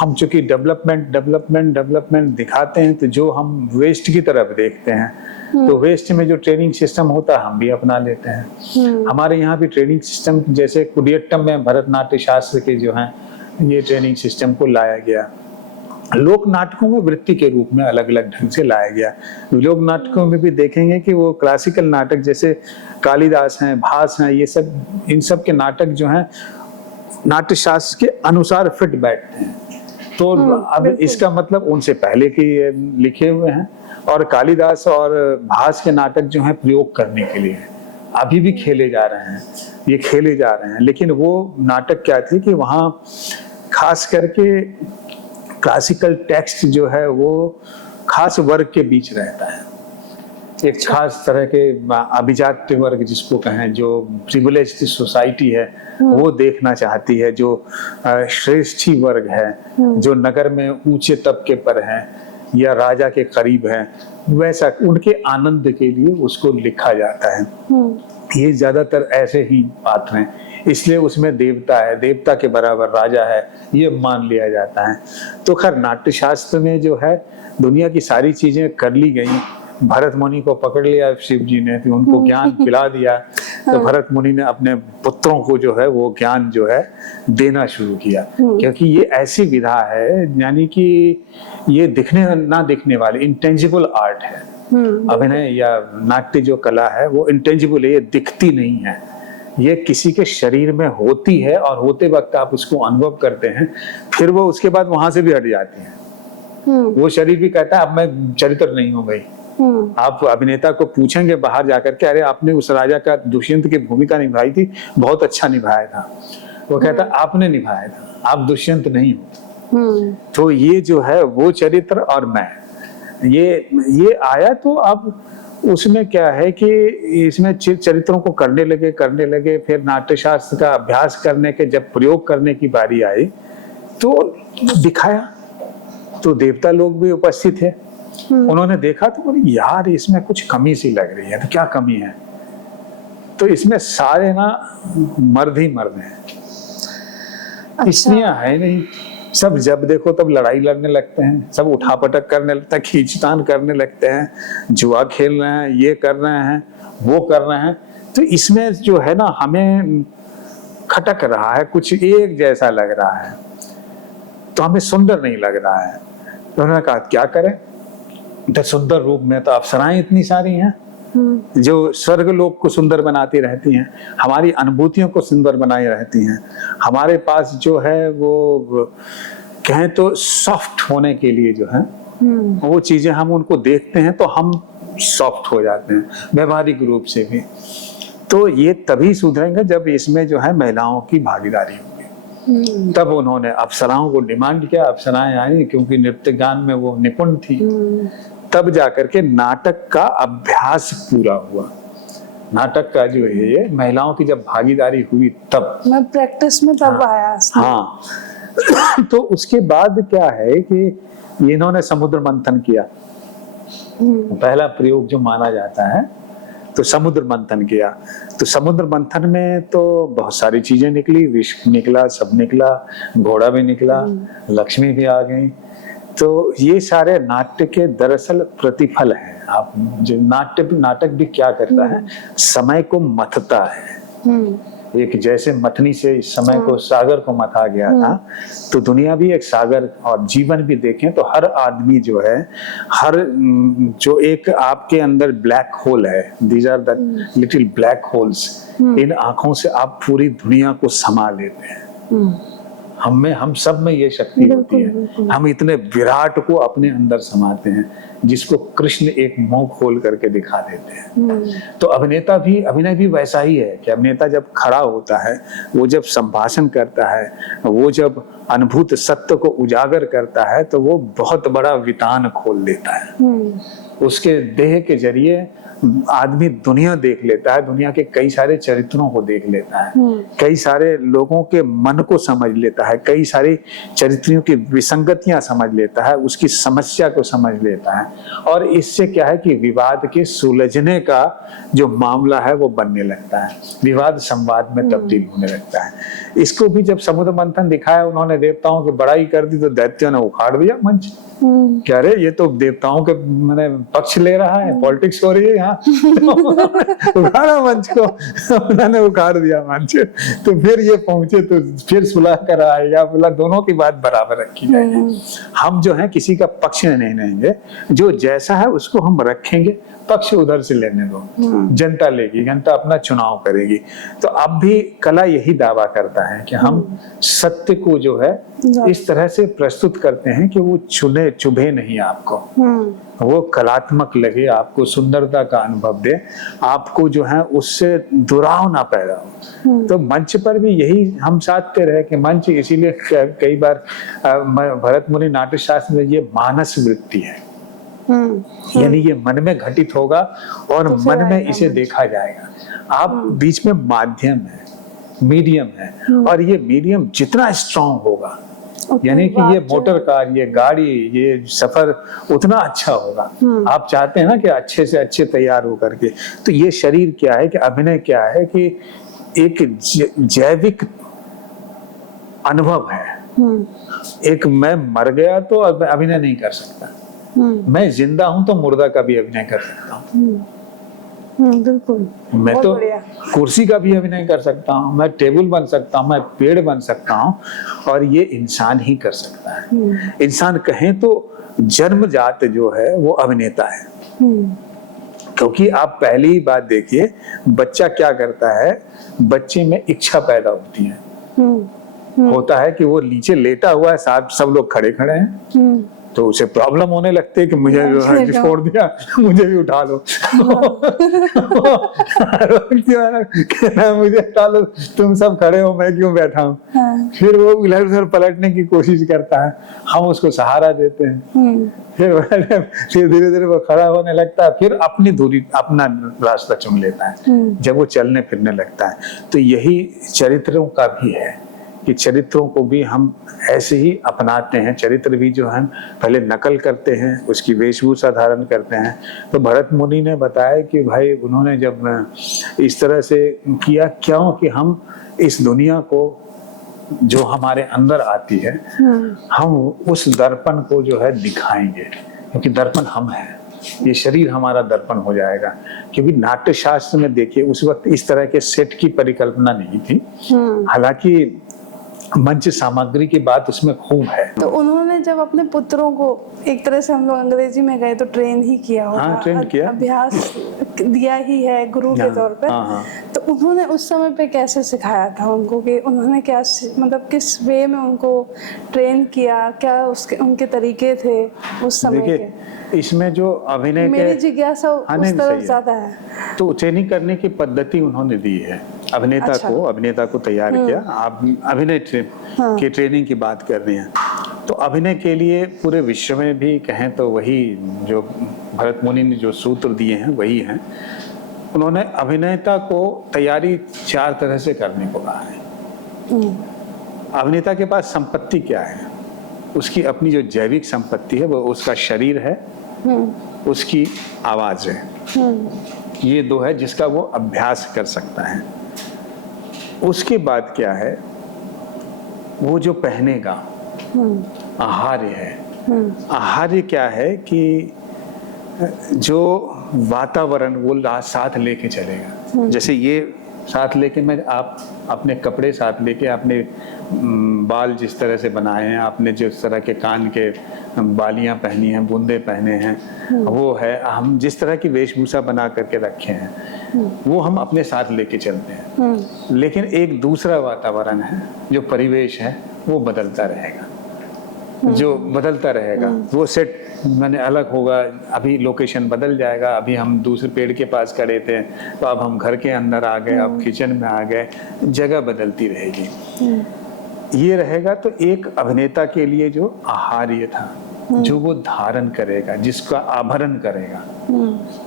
हम चूंकि डेवलपमेंट दिखाते हैं, तो जो हम वेस्ट की तरफ देखते हैं, तो वेस्ट में जो ट्रेनिंग सिस्टम होता है हम भी अपना लेते हैं। हमारे यहाँ भी ट्रेनिंग सिस्टम जैसे कुडियट्टम में भरतनाट्य शास्त्र के जो है ये ट्रेनिंग सिस्टम को लाया गया। लोक नाटकों में वृत्ति के रूप में अलग अलग ढंग से लाया गया। लोक नाटकों में भी देखेंगे कि वो क्लासिकल नाटक जैसे कालिदास हैं, भास हैं, ये सब, इन सब के नाटक जो हैं नाट्य शास्त्र के अनुसार फिट बैठते हैं। तो अब इसका मतलब उनसे पहले के लिखे हुए हैं। और कालिदास और भास के नाटक जो हैं प्रयोग करने के लिए अभी भी खेले जा रहे हैं, ये खेले जा रहे हैं। लेकिन वो नाटक क्या थे कि वहाँ खास करके क्लासिकल टेक्स्ट जो है वो खास वर्ग के बीच रहता है। एक खास तरह के अभिजात्य वर्ग जिसको कहें, जो प्रिविलेज्ड सोसाइटी है वो देखना चाहती है, जो श्रेष्ठी वर्ग है, जो नगर में ऊंचे तबके पर है या राजा के करीब है, वैसा उनके आनंद के लिए उसको लिखा जाता है। ये ज्यादातर ऐसे ही पात्र हैं, इसलिए उसमें देवता है, देवता के बराबर राजा है, ये मान लिया जाता है। तो खैर नाट्य शास्त्र में जो है दुनिया की सारी चीजें कर ली गई। भरत मुनि को पकड़ लिया शिव जी ने, फिर उनको ज्ञान पिला दिया। तो भरत मुनि ने अपने पुत्रों को जो है वो ज्ञान जो है देना शुरू किया, क्योंकि ये ऐसी विधा है, यानी कि ये दिखने ना दिखने वाली इंटेंजिबल आर्ट है। अभिनय या नाट्य जो कला है वो इंटेंजिबल है, ये दिखती नहीं है, ये किसी के शरीर में होती है और होते वक्त आप उसको अनुभव करते हैं, फिर वो उसके बाद वहां से भी हट जाती है। वो शरीर भी कहता है अब मैं चरित्र नहीं हूं भाई। आप अभिनेता को पूछेंगे बाहर जाकर के, अरे आपने उस राजा का दुष्यंत की भूमिका निभाई थी, बहुत अच्छा निभाया था। वो कहता आपने निभाया था, आप दुष्यंत नहीं हो। तो ये जो है वो चरित्र और मैं, ये आया। तो अब उसमें क्या है कि इसमें चरित्रों को करने लगे। फिर नाट्य शास्त्र का अभ्यास करने के जब प्रयोग करने की बारी आई तो दिखाया, तो देवता लोग भी उपस्थित थे। उन्होंने देखा तो बोले यार इसमें कुछ कमी सी लग रही है। तो क्या कमी है? तो इसमें सारे ना मर्द ही मर्द हैं, स्त्रियां है नहीं। सब जब देखो तब लड़ाई लड़ने लगते हैं, सब उठापटक करने लगते हैं, खींचतान करने लगते हैं, जुआ खेल रहे हैं, ये कर रहे हैं, वो कर रहे हैं। तो इसमें जो है ना हमें खटक रहा है, कुछ एक जैसा लग रहा है, तो हमें सुंदर नहीं लग रहा है। तो उन्होंने कहा क्या करें, तो सुंदर रूप में तो अप्सराएं इतनी सारी हैं जो स्वर्ग लोक को सुंदर बनाती रहती हैं, हमारी अनुभूतियों को सुंदर बनाए रहती हैं। हमारे पास जो है वो कहें तो सॉफ्ट होने के लिए जो है वो चीजें हम उनको देखते हैं तो हम सॉफ्ट हो जाते हैं व्यवहारिक रूप से भी। तो ये तभी सुधरेंगे जब इसमें जो है महिलाओं की भागीदारी होगी। तब उन्होंने अप्सराओं को डिमांड किया, अप्सराएं आई क्योंकि नृत्य गान में वो निपुण थी। तब जाकर के नाटक का अभ्यास पूरा हुआ। नाटक का जो है ये महिलाओं की जब भागीदारी हुई तब मैं प्रैक्टिस में तब आया। हाँ तो उसके बाद क्या है कि इन्होंने समुद्र मंथन किया, पहला प्रयोग जो माना जाता है तो समुद्र मंथन किया। तो समुद्र मंथन में तो बहुत सारी चीजें निकली, विष निकला, सब निकला, घोड़ा भी निकला, लक्ष्मी भी आ गई। तो ये सारे नाट्य के दरअसल प्रतिफल है। आप जो नाटक भी क्या करता है, समय को मथता है। एक जैसे मथनी से इस समय को सागर को मथा गया था, तो दुनिया भी एक सागर, और जीवन भी देखें तो हर आदमी जो है, हर जो एक आपके अंदर ब्लैक होल है, these are the little black holes, इन आंखों से आप पूरी दुनिया को समा लेते हैं। हम सब में ये शक्ति होती है। हम इतने विराट को अपने अंदर समाते हैं, जिसको कृष्ण एक मुंह खोल करके दिखा देते हैं। तो अभिनय भी वैसा ही है कि अभिनेता जब खड़ा होता है, वो जब संभाषण करता है, वो जब अनुभूत सत्य को उजागर करता है, तो वो बहुत बड़ा वितान खोल देता है। उसके देह के जरिए आदमी दुनिया देख लेता है, दुनिया के कई सारे चरित्रों को देख लेता है, कई सारे लोगों के मन को समझ लेता है, कई सारी चरित्रों की विसंगतियां समझ लेता है, उसकी समस्या को समझ लेता है। और इससे क्या है कि विवाद के सुलझने का जो मामला है वो बनने लगता है, विवाद संवाद में तब्दील होने लगता है। इसको भी जब समुद्र मंथन दिखाया, उन्होंने देवताओं की बड़ाई कर दी, तो दैत्यों ने उखाड़ दिया मंच। क्या रे, ये तो देवताओं के मैंने पक्ष ले रहा है, पॉलिटिक्स हो रही है यहाँ। उखाड़ा मंच को, उन्होंने उखाड़ दिया मंच। तो फिर ये पहुंचे तो फिर सुलह कर आएगा, बोला दोनों की बात बराबर रखी जाएगी। हम जो है किसी का पक्ष नहीं लेंगे, जो जैसा है उसको हम रखेंगे, पक्ष उधर से लेने दो, जनता लेगी, जनता अपना चुनाव करेगी। तो अब भी कला यही दावा करता है कि हम सत्य को जो है इस तरह से प्रस्तुत करते हैं कि वो चुभे नहीं आपको, वो कलात्मक लगे, आपको सुंदरता का अनुभव दे, आपको जो है उससे दुराव ना पैदा हो। तो मंच पर भी यही हम साधते रहे कि मंच, इसीलिए कई बार भरत मुनि नाट्य शास्त्र में ये मानस वृत्ति है, यानी ये मन में घटित होगा और तो मन में इसे देखा जाएगा। आप बीच में माध्यम है, मीडियम है, और ये मीडियम जितना स्ट्रांग होगा, यानी कि ये मोटर कार, ये गाड़ी, ये सफर उतना अच्छा होगा। आप चाहते हैं ना कि अच्छे से अच्छे तैयार हो करके, तो ये शरीर क्या है कि अभिनय क्या है कि एक जैविक अनुभव है। एक मैं मर गया तो अब अभिनय नहीं कर सकता, मैं जिंदा हूं तो मुर्दा का भी अभिनय कर सकता हूँ। बिल्कुल, मैं तो कुर्सी का भी अभिनय कर सकता हूँ, मैं टेबल बन सकता हूँ, मैं पेड़ बन सकता हूँ, और ये इंसान ही कर सकता है। इंसान कहें तो जन्मजात जो है वो अभिनेता है। क्योंकि आप पहली बात देखिए, बच्चा क्या करता है, बच्चे में इच्छा पैदा होती है। होता है कि वो नीचे लेटा हुआ है, साथ सब लोग खड़े खड़े हैं, तो उसे प्रॉब्लम होने लगती है कि मुझे छोड़ दिया, मुझे भी उठा लो। मुझे उठा लो, तुम सब खड़े हो, मैं क्यों बैठा हूँ। फिर वो इधर उधर पलटने की कोशिश करता है, हम उसको सहारा देते हैं। फिर धीरे धीरे वो खड़ा होने लगता है, फिर अपनी दूरी, अपना रास्ता चुन लेता है, जब वो चलने फिरने लगता है। तो यही चरित्रों का भी है कि चरित्रों को भी हम ऐसे ही अपनाते हैं। चरित्र भी जो है पहले नकल करते हैं, उसकी वेशभूषा धारण करते हैं। तो भरत मुनि ने बताया कि भाई उन्होंने जब इस तरह से किया, क्यों कि हम इस दुनिया को जो हमारे अंदर आती है, हम उस दर्पण को जो है दिखाएंगे, क्योंकि दर्पण हम हैं, ये शरीर हमारा दर्पण हो जाएगा। क्योंकि नाट्य शास्त्र में देखिए उस वक्त इस तरह के सेट की परिकल्पना नहीं थी, हालांकि मंच सामग्री की बात उसमें खूब है। तो उन्होंने जब अपने पुत्रों को, एक तरह से हम लोग अंग्रेजी में गए तो ट्रेन ही किया होगा, ट्रेन किया, अभ्यास दिया ही है गुरु के तौर पे। तो उन्होंने उस समय पे कैसे सिखाया था उनको, कि उन्होंने क्या मतलब किस वे में उनको ट्रेन किया, क्या उसके उनके तरीके थे उस समय के? इसमें जो अभिनय, मेरी जिज्ञासा उस तरफ ज्यादा है। तो ट्रेनिंग करने की पद्धति उन्होंने दी है अभिनेता को तैयार किया। आप अभिनय की ट्रेनिंग की बात कर रहे हैं, तो अभिनय के लिए पूरे विश्व में भी कहें तो वही जो भरत मुनि ने जो सूत्र दिए हैं वही हैं। उन्होंने अभिनेता को तैयारी 4 तरह से करने को कहा है। अभिनेता के पास संपत्ति क्या है, उसकी अपनी जो जैविक संपत्ति है वो उसका शरीर है, उसकी आवाज है, ये दो है जिसका वो अभ्यास कर सकता है। उसके बाद क्या है, वो जो पहनेगा, आहार्य है। आहार्य क्या है कि जो वातावरण वो साथ लेके चलेगा। जैसे ये साथ लेके मैं आप अपने कपड़े साथ लेके, आपने बाल जिस तरह से बनाए हैं, आपने जिस तरह के कान के बालियां पहनी हैं, बूंदे पहने हैं, वो है, हम जिस तरह की वेशभूषा बना करके रखे हैं वो हम अपने साथ लेके चलते हैं। लेकिन एक दूसरा वातावरण है, जो परिवेश है, वो बदलता रहेगा। जो बदलता रहेगा वो सेट मैंने अलग होगा। अभी लोकेशन बदल जाएगा, अभी हम दूसरे पेड़ के पास खड़े थे तो अब हम घर के अंदर आ गए, अब किचन में आ गए, जगह बदलती रहेगी। ये रहेगा तो एक अभिनेता के लिए जो आहार्य था, जो वो धारण करेगा, जिसका आभरण करेगा,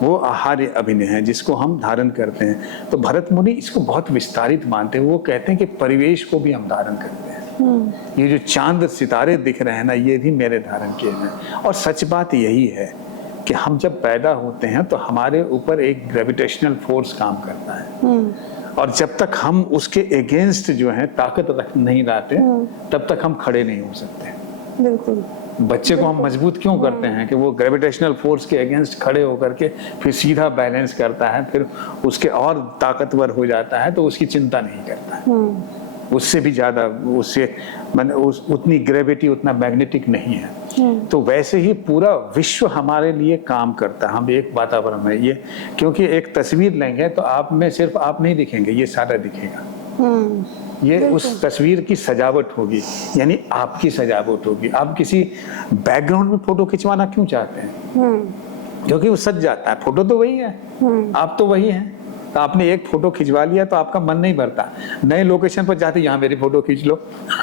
वो आहार्य अभिनय है जिसको हम धारण करते हैं। तो भरत मुनि इसको बहुत विस्तारित मानते हैं। वो कहते हैं कि परिवेश को भी हम धारण करते हैं। ये जो चांद सितारे दिख रहे हैं ना, ये भी मेरे धारण किए हैं। और सच बात यही है कि हम जब पैदा होते हैं तो हमारे ऊपर एक ग्रेविटेशनल फोर्स काम करता है, और जब तक हम उसके अगेंस्ट जो है ताकत रख नहीं लाते तब तक हम खड़े नहीं हो सकते। बिल्कुल। बच्चे को हम मजबूत क्यों करते हैं कि वो ग्रेविटेशनल फोर्स के अगेंस्ट खड़े होकर के फिर सीधा बैलेंस करता है, फिर उसके और ताकतवर हो जाता है, तो उसकी चिंता नहीं करता है। उससे भी ज्यादा, उससे माने उतनी ग्रेविटी, उतना मैग्नेटिक नहीं है। तो वैसे ही पूरा विश्व हमारे लिए काम करता है। हम एक वातावरण में, ये क्योंकि एक तस्वीर लेंगे तो आप में सिर्फ आप नहीं दिखेंगे, ये सारा दिखेगा। ये उस तस्वीर की सजावट होगी, यानी आपकी सजावट होगी। आप किसी बैकग्राउंड में फोटो खिंचवाना क्यों चाहते हैं? क्योंकि वो सज जाता है। फोटो तो वही है, आप तो वही हैं। तो आपने एक फोटो खिंचवा लिया तो आपका मन नहीं भरता, नए लोकेशन पर जाते यहाँ मेरी फोटो खींच लो।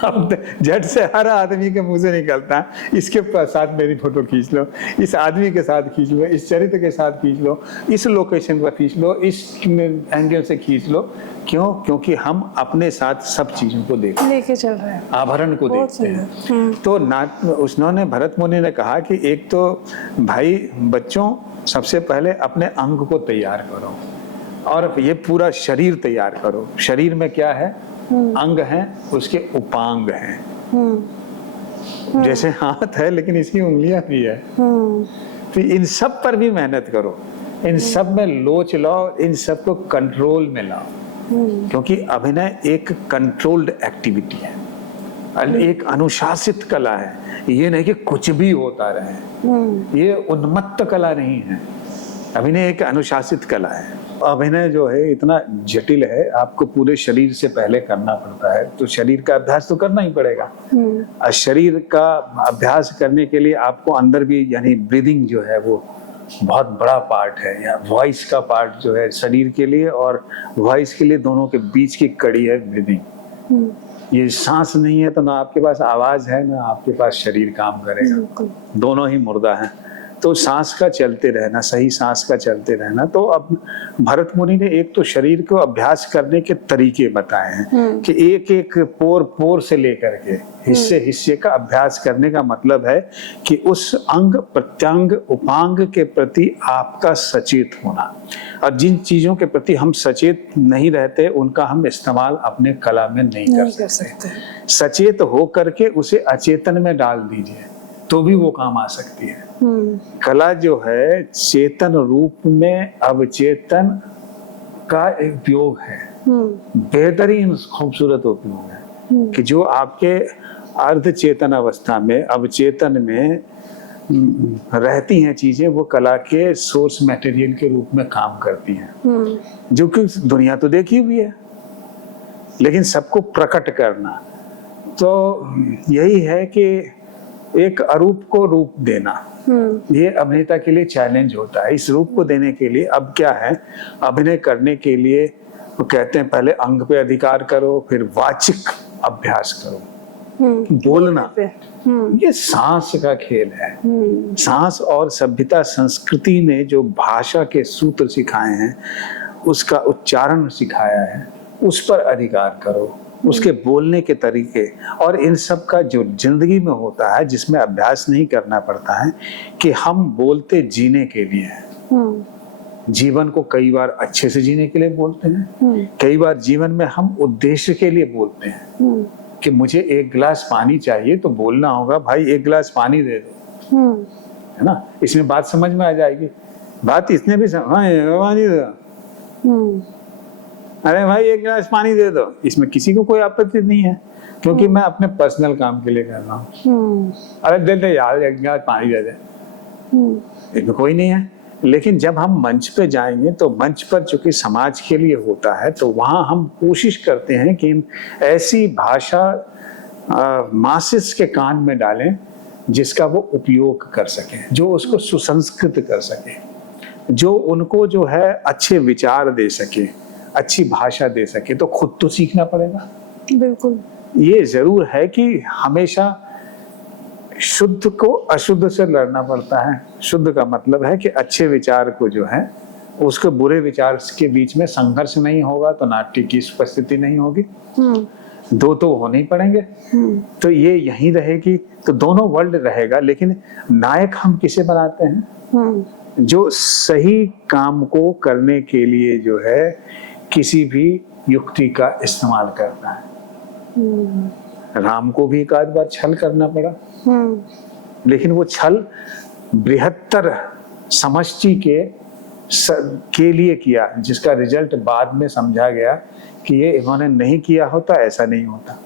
अब झट से हर आदमी के मुंह से निकलता, इसके साथ मेरी फोटो खींच लो, इस आदमी के साथ खींच लो, इस चरित्र के साथ खींच लो, इस लोकेशन पर खींच लो, इस एंगल से खींच लो। क्यों? क्योंकि हम अपने साथ सब चीजों को लेके चल रहे हैं, आभरण को देखते हैं। तो उन्होंने, भरत मुनि ने कहा कि एक तो भाई बच्चों, सबसे पहले अपने अंग को तैयार करो और ये पूरा शरीर तैयार करो। शरीर में क्या है? अंग हैं, उसके उपांग हैं। जैसे हाथ है लेकिन इसकी उंगलियां भी है। तो इन सब पर भी मेहनत करो, इन सब में लोच लाओ, इन सब को कंट्रोल में लाओ। क्योंकि अभिनय एक कंट्रोल्ड एक्टिविटी है, एक अनुशासित कला है। ये नहीं कि कुछ भी होता रहे, ये उन्मत्त कला नहीं है। अभिनय एक अनुशासित कला है। अभिनय जो है इतना जटिल है, आपको पूरे शरीर से पहले करना पड़ता है। तो शरीर का अभ्यास तो करना ही पड़ेगा। और शरीर का अभ्यास करने के लिए आपको अंदर भी, यानी ब्रीदिंग जो है वो बहुत बड़ा पार्ट है, या वॉइस का पार्ट जो है शरीर के लिए और वॉइस के लिए, दोनों के बीच की कड़ी है ब्रीदिंग। ये सांस नहीं है तो ना आपके पास आवाज है, ना आपके पास शरीर काम करेगा, दोनों ही मुर्दा हैं। तो सांस का चलते रहना, सही सांस का चलते रहना। तो अब भरत मुनि ने एक तो शरीर को अभ्यास करने के तरीके बताए हैं कि एक एक पोर पोर से लेकर के हिस्से हिस्से का अभ्यास करने का मतलब है कि उस अंग प्रत्यंग उपांग के प्रति आपका सचेत होना। और जिन चीजों के प्रति हम सचेत नहीं रहते उनका हम इस्तेमाल अपने कला में नहीं कर सकते। सचेत हो करके उसे अचेतन में डाल दीजिए तो भी वो काम आ सकती है। कला जो है चेतन रूप में अवचेतन का एक उपयोग है, बेहतरीन खूबसूरत उपयोग है कि जो आपके अर्ध चेतन अवस्था में, अवचेतन में रहती हैं चीजें, वो कला के सोर्स मटेरियल के रूप में काम करती हैं। जो कि दुनिया तो देखी हुई है, लेकिन सबको प्रकट करना तो यही है कि एक अरूप को रूप देना, ये अभिनेता के लिए चैलेंज होता है। इस रूप को देने के लिए अब क्या है, अभिनय करने के लिए वो कहते हैं पहले अंग पे अधिकार करो, फिर वाचिक अभ्यास करो, बोलना। ये सांस का खेल है। सांस और सभ्यता संस्कृति ने जो भाषा के सूत्र सिखाए हैं, उसका उच्चारण सिखाया है, उस पर अधिकार करो, उसके बोलने के तरीके। और इन सब का जो जिंदगी में होता है, जिसमें अभ्यास नहीं करना पड़ता है, कि हम बोलते जीने के लिए हैं, जीवन को कई बार अच्छे से जीने के लिए बोलते हैं, कई बार जीवन में हम उद्देश्य के लिए बोलते हैं कि मुझे एक गिलास पानी चाहिए, तो बोलना होगा भाई एक गिलास पानी दे दो, है ना। इसमें बात समझ में आ जाएगी। बात इसने भी पानी दे दो, अरे भाई एक गिलास पानी दे दो, इसमें किसी को कोई आपत्ति नहीं है, क्योंकि मैं अपने पर्सनल काम के लिए कर रहा हूँ। अरे दे दे यार एक गिलास पानी दे दे, इसमें कोई नहीं है। लेकिन जब हम मंच पे जाएंगे तो मंच पर चूंकि समाज के लिए होता है, तो वहां हम कोशिश करते हैं कि ऐसी भाषा मासेस के कान में डालें जिसका वो उपयोग कर सके, जो उसको सुसंस्कृत कर सके, जो उनको जो है अच्छे विचार दे सके, अच्छी भाषा दे सके। तो खुद तो सीखना पड़ेगा। बिल्कुल। ये जरूर है कि हमेशा शुद्ध को अशुद्ध से लड़ना पड़ता है। शुद्ध का मतलब है कि अच्छे विचार को जो है उसके बुरे विचार के बीच में संघर्ष नहीं होगा तो नाट्य की उपस्थिति नहीं होगी। दो तो होने ही पड़ेंगे। तो ये यहीं रहेगी तो दोनों वर्ल्ड रहेगा। लेकिन नायक हम किसे बनाते हैं? जो सही काम को करने के लिए जो है किसी भी युक्ति का इस्तेमाल करता है। राम को भी एक आध बार छल करना पड़ा, लेकिन वो छल बृहत्तर समष्टि के लिए किया, जिसका रिजल्ट बाद में समझा गया कि ये इन्होंने नहीं किया होता ऐसा नहीं होता।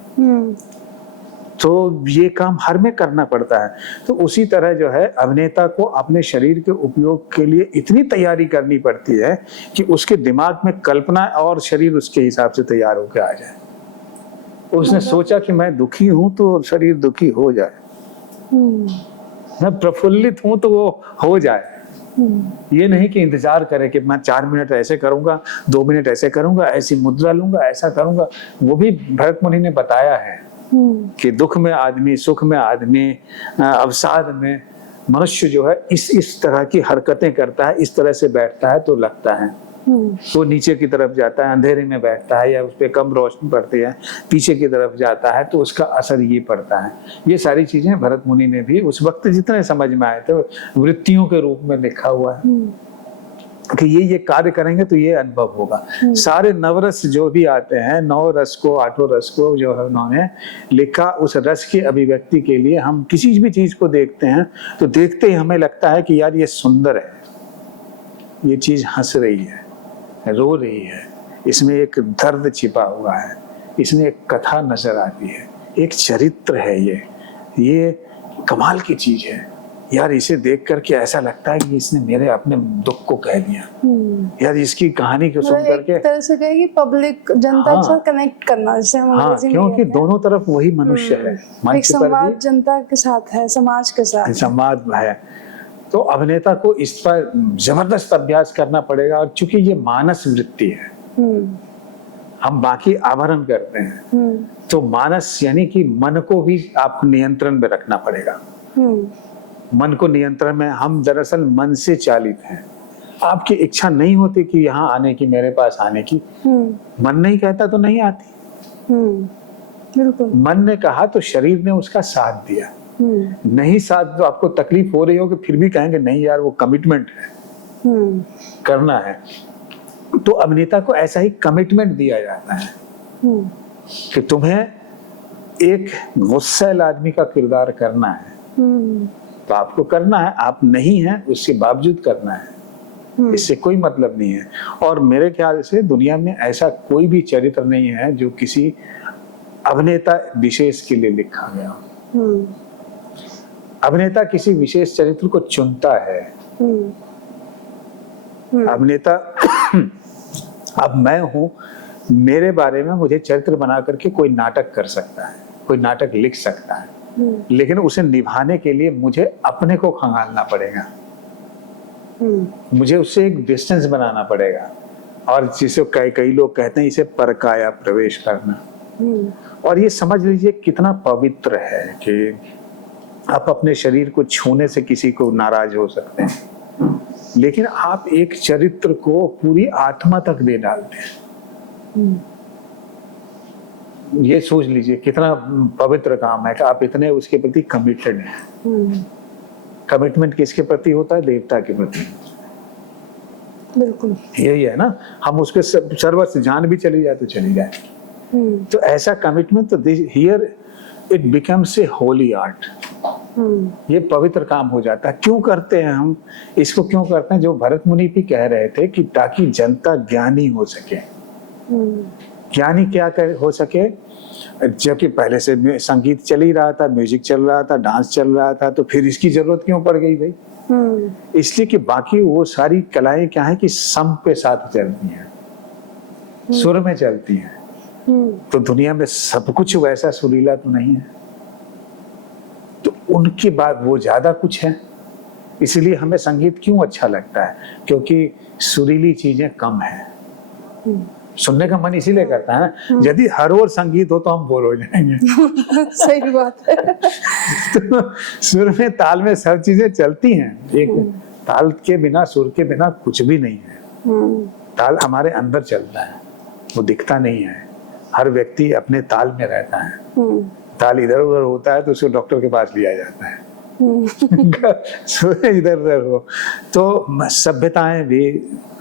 तो ये काम हर में करना पड़ता है। तो उसी तरह जो है अभिनेता को अपने शरीर के उपयोग के लिए इतनी तैयारी करनी पड़ती है कि उसके दिमाग में कल्पना और शरीर उसके हिसाब से तैयार होकर आ जाए। उसने सोचा कि मैं दुखी हूं तो शरीर दुखी हो जाए, मैं प्रफुल्लित हूं तो वो हो जाए। ये नहीं कि इंतजार करे कि मैं 4 मिनट ऐसे करूंगा, 2 मिनट ऐसे करूंगा, ऐसी मुद्रा लूंगा, ऐसा करूंगा। वो भी भरत मुनि ने बताया है कि दुख में आदमी, सुख में आदमी, अवसाद में मनुष्य जो है इस तरह की हरकतें करता है, इस तरह से बैठता है तो लगता है तो नीचे की तरफ जाता है, अंधेरे में बैठता है या उस पर कम रोशनी पड़ती है, पीछे की तरफ जाता है तो उसका असर ये पड़ता है। ये सारी चीजें भरत मुनि ने भी उस वक्त जितने समझ में आए थे वृत्तियों के रूप में लिखा हुआ है कि ये कार्य करेंगे तो ये अनुभव होगा। सारे नवरस जो भी आते हैं, 9 रस को, 8 रस को जो है उन्होंने लिखा, उस रस की अभिव्यक्ति के लिए हम किसी भी चीज को देखते हैं तो देखते ही हमें लगता है कि यार ये सुंदर है, ये चीज हंस रही है, रो रही है, इसमें एक दर्द छिपा हुआ है, इसमें एक कथा नजर आती है, एक चरित्र है, ये कमाल की चीज है यार। इसे देख करके ऐसा लगता है कि इसने मेरे अपने दुख को कह दिया यार। इसकी कहानी को सुन करके एक तरह से कहेगी पब्लिक जनता से कनेक्ट करना, जैसे हम अंग्रेजी में क्योंकि दोनों तरफ वही मनुष्य है। एक संवाद जनता के साथ है, समाज के साथ संवाद है। तो अभिनेता को इस पर जबरदस्त अभ्यास करना पड़ेगा। और चूंकि ये मानस वृत्ति है, हम बाकी आवरण करते हैं, तो मानस यानी कि मन को भी आपको नियंत्रण में रखना पड़ेगा। मन को नियंत्रण में, हम दरअसल मन से चालित हैं। आपकी इच्छा नहीं होती कि यहाँ आने की, मेरे पास आने की, मन नहीं कहता तो नहीं आती। बिल्कुल। मन ने कहा तो शरीर ने उसका साथ दिया। नहीं साथ तो आपको तकलीफ हो रही होगी, फिर भी कहेंगे नहीं यार वो कमिटमेंट है, करना है। तो अभिनेता को ऐसा ही कमिटमेंट दिया जाता है कि तुम्हें एक गुस्सैल आदमी का किरदार करना है तो आपको करना है, आप नहीं हैं उसके बावजूद करना है, इससे कोई मतलब नहीं है। और मेरे ख्याल से दुनिया में ऐसा कोई भी चरित्र नहीं है जो किसी अभिनेता विशेष के लिए लिखा गया। अभिनेता किसी विशेष चरित्र को चुनता है। अभिनेता अब मैं हूं, मेरे बारे में मुझे चरित्र बना करके कोई नाटक कर सकता है, कोई नाटक लिख सकता है, लेकिन उसे निभाने के लिए मुझे अपने को खंगालना पड़ेगा, मुझे उससे एक डिस्टेंस बनाना पड़ेगा। और जिसे कई लोग कहते हैं इसे परकाया प्रवेश करना। और ये समझ लीजिए कितना पवित्र है कि आप अपने शरीर को छूने से किसी को नाराज हो सकते हैं, लेकिन आप एक चरित्र को पूरी आत्मा तक दे डालते हैं। ये सोच लीजिए कितना पवित्र काम है कि आप इतने उसके प्रति कमिटेड हैं। कमिटमेंट किसके प्रति होता है? देवता के प्रति। बिल्कुल। यही है ना, हम उसके सर्वस्व जान भी चली जाए तो चली जाए। तो ऐसा कमिटमेंट, तो here it becomes a Holi art. ये पवित्र काम हो जाता है। क्यों करते हैं हम इसको? क्यों करते हैं? जो भरत मुनि भी कह रहे थे कि ताकि जनता ज्ञानी हो सके। ज्ञानी क्या हो सके? जबकि पहले से संगीत चल ही रहा था, म्यूजिक चल रहा था, डांस चल रहा था, तो फिर इसकी जरूरत क्यों पड़ गई भाई? इसलिए कि बाकी वो सारी कलाएं क्या है कि सम पे साथ चलती हैं, सुर में चलती हैं। तो दुनिया में सब कुछ वैसा सुरीला तो नहीं है, तो उनके बाद वो ज्यादा कुछ है। इसलिए हमें संगीत क्यों अच्छा लगता है? क्योंकि सुरीली चीजें कम है। सुनने का मन इसीलिए करता है ना। यदि हर ओर संगीत हो तो हम बोर हो जाएंगे। सही बात है। तो सुर में, ताल में सब चीजें चलती हैं। एक ताल के बिना, सुर के बिना कुछ भी नहीं है। ताल हमारे अंदर चलता है, वो दिखता नहीं है। हर व्यक्ति अपने ताल में रहता है। ताल इधर उधर होता है तो उसको डॉक्टर के पास लिया जाता है। इधर उधर हो तो सभ्यताएं भी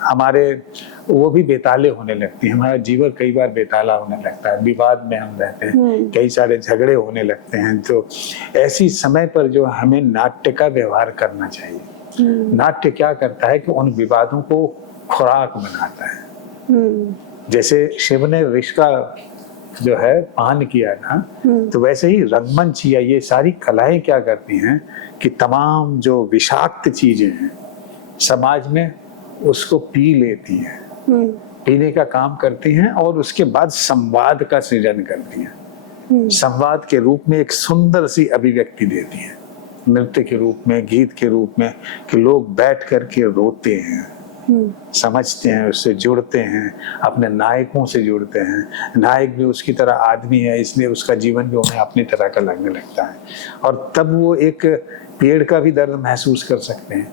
हमारे, वो भी बेताले होने लगती है। हमारा जीवन कई बार बेताला होने लगता है, विवाद में हम रहते हैं, कई सारे झगड़े होने लगते हैं। तो ऐसी समय पर जो हमें नाट्य का व्यवहार करना चाहिए। नाट्य क्या करता है कि उन विवादों को खुराक बनाता है। जैसे शिव ने विष का जो है पान किया था, तो वैसे ही रंगमंच या ये सारी कलाएं क्या करती हैं कि तमाम जो विषाक्त चीजें हैं समाज में उसको पी लेती हैं, पीने का काम करती हैं और उसके बाद संवाद का सृजन करती हैं। संवाद के रूप में एक सुंदर सी अभिव्यक्ति देती हैं, नृत्य के रूप में, गीत के रूप में, कि लोग बैठ करके रोते हैं, समझते हैं, उससे जुड़ते हैं, अपने नायकों से जुड़ते हैं। नायक भी उसकी तरह आदमी है, इसलिए उसका जीवन भी उन्हें अपनी तरह का लगने लगता है। और तब वो एक पेड़ का भी दर्द महसूस कर सकते हैं,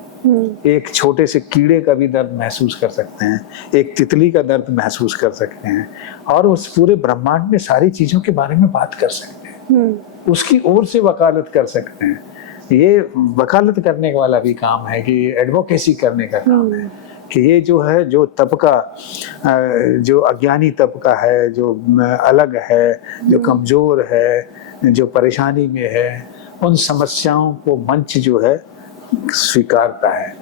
एक छोटे से कीड़े का भी दर्द महसूस कर सकते हैं, एक तितली का दर्द महसूस कर सकते हैं, और उस पूरे ब्रह्मांड में सारी चीजों के बारे में बात कर सकते हैं, उसकी ओर से वकालत कर सकते हैं। ये वकालत करने वाला भी काम है, कि एडवोकेसी करने का काम है, कि ये जो है, जो तबका, जो अज्ञानी तबका है, जो अलग है, जो कमजोर है, जो परेशानी में है, उन समस्याओं को मंच जो है स्वीकारता है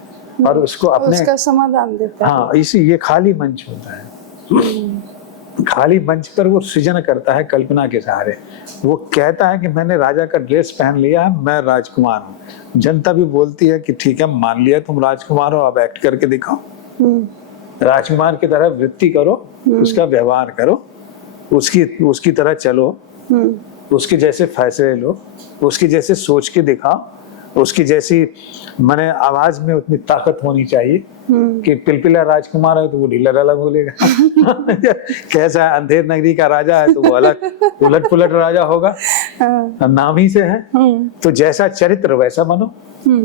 और उसको अपने उसका समाधान देता है। हाँ, इसी ये खाली मंच होता है। खाली मंच पर वो सृजन करता है कल्पना के सहारे। वो कहता है कि मैंने राजा का ड्रेस पहन लिया है, मैं राजकुमार हूँ। जनता भी बोलती है कि ठीक है, मान लिया तुम राजकुमार हो, अब एक्ट करके दिखाओ। राजकुमार की तरह वृत्ति करो, उसका व्यवहार करो, उसकी तरह चलो, उसके जैसे फैसले लो, उसकी जैसे सोच के दिखाओ, उसकी जैसी माने आवाज में उतनी ताकत होनी चाहिए कि पिलपिला राजकुमार है तो वो ढीला ढाला बोलेगा। कैसा है, अंधेर नगरी का राजा है तो वो अलग उलट पुलट राजा होगा, नाम ही से है। तो जैसा चरित्र वैसा बनो।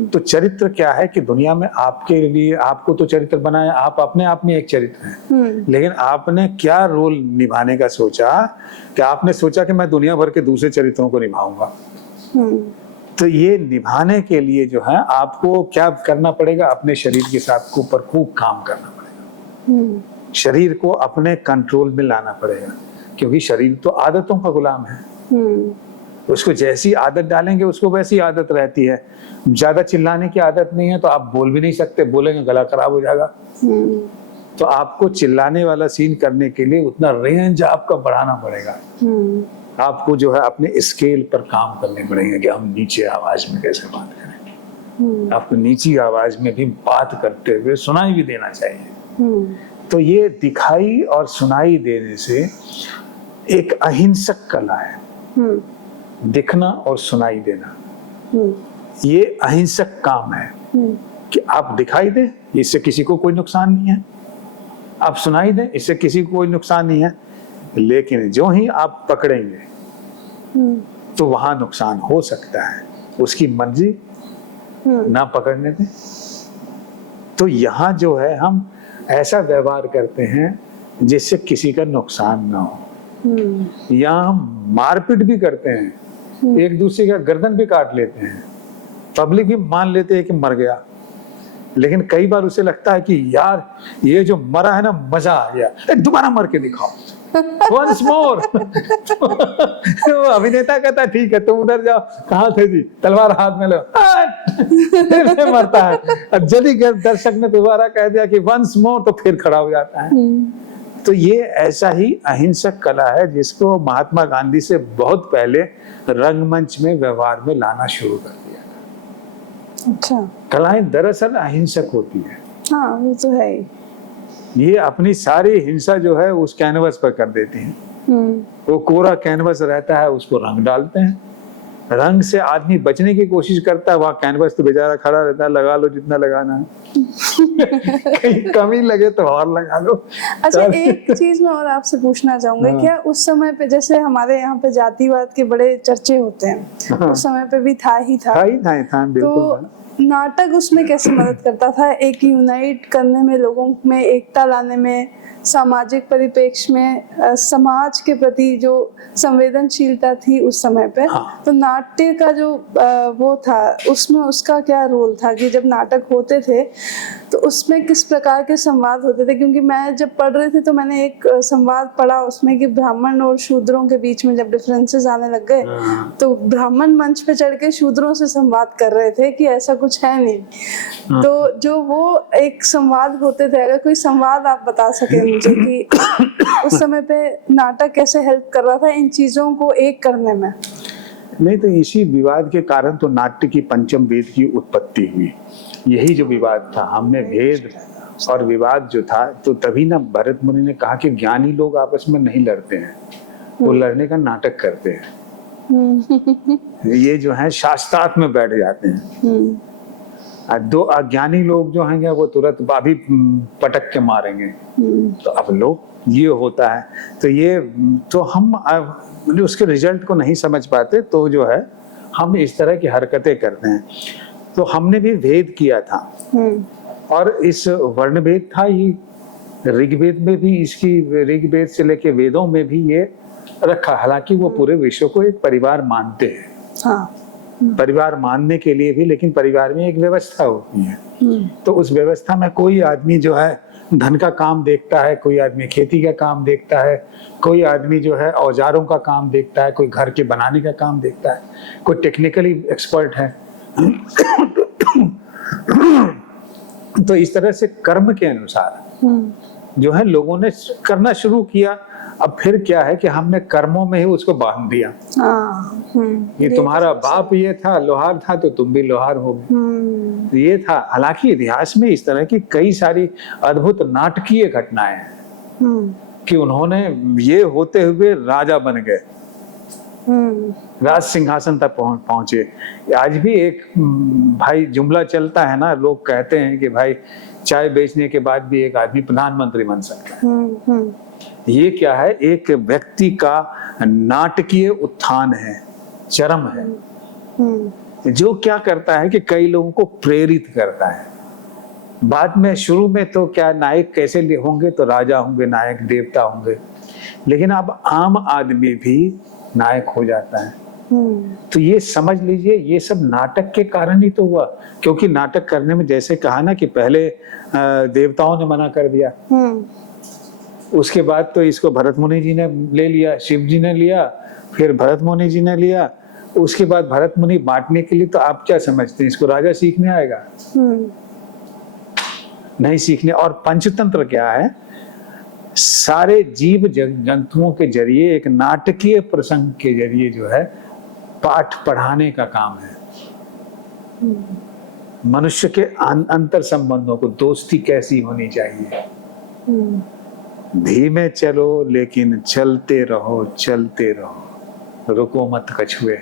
तो चरित्र क्या है कि दुनिया में आपके लिए, आपको तो चरित्र बनाया, आप अपने आप में एक चरित्र हैं, लेकिन आपने क्या रोल निभाने का सोचा, कि आपने सोचा कि मैं दुनिया भर के दूसरे चरित्रों को निभाऊंगा। तो ये निभाने के लिए जो है आपको क्या करना पड़ेगा, अपने शरीर के साथ ऊपर खूब काम करना पड़ेगा, शरीर को अपने कंट्रोल में लाना पड़ेगा, क्योंकि शरीर तो आदतों का गुलाम है। उसको जैसी आदत डालेंगे उसको वैसी आदत रहती है। ज्यादा चिल्लाने की आदत नहीं है तो आप बोल भी नहीं सकते, बोलेंगे गला खराब हो जाएगा। तो आपको चिल्लाने वाला सीन करने के लिए उतना रेंज आपका बढ़ाना पड़ेगा। आपको जो है अपने स्केल पर काम करने पड़ेंगे कि हम नीचे आवाज में कैसे बात करें। आपको नीची आवाज में भी बात करते हुए सुनाई भी देना चाहिए। तो ये दिखाई और सुनाई देने से एक अहिंसक कला है, दिखना और सुनाई देना। ये अहिंसक काम है कि आप दिखाई दें, इससे किसी को कोई नुकसान नहीं है, आप सुनाई दें, इससे किसी को कोई नुकसान नहीं है, लेकिन जो ही आप पकड़ेंगे तो वहां नुकसान हो सकता है, उसकी मर्जी ना पकड़ने दें। तो यहाँ जो है हम ऐसा व्यवहार करते हैं जिससे किसी का नुकसान ना हो। यहाँ हम मारपीट भी करते हैं, एक दूसरे का गर्दन भी काट लेते हैं, पब्लिक भी मान लेते हैं कि मर गया, लेकिन कई बार उसे लगता है कि यार ये जो मरा है ना, मजा आ गया, दोबारा मर के दिखाओ, वंस मोर। तो अभिनेता कहता ठीक है तुम उधर जाओ, कहाँ थे जी, तलवार हाथ में लो, फिर से मरता है। अब यदि दर्शक ने दोबारा कह दिया कि वंस मोर, तो फिर खड़ा हो जाता है। तो ये ऐसा ही अहिंसक कला है जिसको महात्मा गांधी से बहुत पहले रंगमंच में व्यवहार में लाना शुरू कर दिया। अच्छा, कलाएं दरअसल अहिंसक होती है। हाँ वो तो है ही। ये अपनी सारी हिंसा जो है उस कैनवस पर कर देती हैं। वो कोरा कैनवस रहता है, उसको रंग डालते हैं, रंग से आदमी बचने की कोशिश करता है, वहां कैनवस तो बेचारा खड़ा रहता है, लगा लो जितना लगाना है। कहीं कमी लगे तो और लगा लो। अच्छा, एक चीज मैं और आपसे पूछना चाहूंगा, क्या उस समय पे जैसे हमारे यहाँ पे जातिवाद के बड़े चर्चे होते हैं, उस समय पे भी था ही था? था, बिल्कुल था। नाटक उसमें कैसे मदद करता था, एक यूनाइट करने में, लोगों में एकता लाने में, सामाजिक परिप्रेक्ष्य में समाज के प्रति जो संवेदनशीलता थी उस समय पे? हाँ। तो नाट्य का जो वो था, उसमें उसका क्या रोल था कि जब नाटक होते थे तो उसमें किस प्रकार के संवाद होते थे? क्योंकि मैं जब पढ़ रही थी तो मैंने एक संवाद पढ़ा उसमें कि ब्राह्मण और शूद्रों के बीच में जब डिफरेंसेस आने लग गए तो ब्राह्मण मंच पे चढ़ के शूद्रों से संवाद कर रहे थे कि ऐसा कुछ है नहीं। तो जो वो एक संवाद होते थे, अगर कोई संवाद आप बता सके मुझे कि उस समय पे नाटक कैसे हेल्प कर रहा था इन चीजों को एक करने में? नहीं तो इसी विवाद के कारण तो नाट्य की पंचम वेद की उत्पत्ति हुई। यही जो विवाद था, हमने भेद और विवाद जो था, तो तभी ना भरत मुनि ने कहा कि ज्ञानी लोग आपस में नहीं लड़ते हैं, वो लड़ने का नाटक करते हैं। ये जो है शास्त्रार्थ में बैठ जाते हैं। दो अज्ञानी लोग जो हैं वो तुरंत अभी पटक के मारेंगे। तो अब लोग ये होता है, तो ये तो हम उसके रिजल्ट को नहीं समझ पाते, तो जो है हम इस तरह की हरकतें करते हैं। तो हमने भी भेद किया था, और इस वर्ण भेद था, ये ऋग्वेद में भी, इसकी ऋग्वेद से लेके वेदों में भी ये रखा। हालांकि वो पूरे विश्व को एक परिवार मानते हैं। हाँ। परिवार मानने के लिए भी, लेकिन परिवार में एक व्यवस्था होती है। तो उस व्यवस्था में कोई आदमी जो है धन का काम देखता है, कोई आदमी खेती का काम देखता है, कोई आदमी जो है औजारों का काम देखता है, कोई घर के बनाने का काम देखता है, कोई टेक्निकली एक्सपर्ट है। तो इस तरह से कर्म के अनुसार जो है लोगों ने करना शुरू किया। अब फिर क्या है कि हमने कर्मों में ही उसको बांध दिया। ये तुम्हारा बाप ये था लोहार था, तो तुम भी लोहार होगे, ये था। हालांकि इतिहास में इस तरह की कई सारी अद्भुत नाटकीय घटनाएं हैं कि उन्होंने ये होते हुए राजा बन गए, राज सिंहासन तक पहुंचे। आज भी एक भाई जुमला चलता है ना, लोग कहते हैं कि भाई चाय बेचने के बाद भी एक आदमी प्रधानमंत्री बन सकता है। ये क्या है, एक व्यक्ति का नाटकीय उत्थान है, चरम है, जो क्या करता है कि कई लोगों को प्रेरित करता है। बाद में शुरू में तो क्या नायक कैसे होंगे, तो राजा होंगे, नायक देवता होंगे, लेकिन अब आम आदमी भी नायक हो जाता है। तो ये समझ लीजिए, ये सब नाटक के कारण ही तो हुआ। क्योंकि नाटक करने में, जैसे कहा ना कि पहले देवताओं ने मना कर दिया, उसके बाद तो इसको भरत मुनि जी ने ले लिया, शिव जी ने लिया, फिर भरत मुनि जी ने लिया, उसके बाद भरत मुनि बांटने के लिए। तो आप क्या समझते हैं, इसको राजा सीखने आएगा? नहीं सीखने। और पंचतंत्र क्या है, सारे जीव जंतुओं के जरिए एक नाटकीय प्रसंग के जरिए जो है पाठ पढ़ाने का काम है। मनुष्य के अंतर संबंधों को, दोस्ती कैसी होनी चाहिए, धीमे चलो लेकिन चलते रहो, चलते रहो, रुको मत कछुए,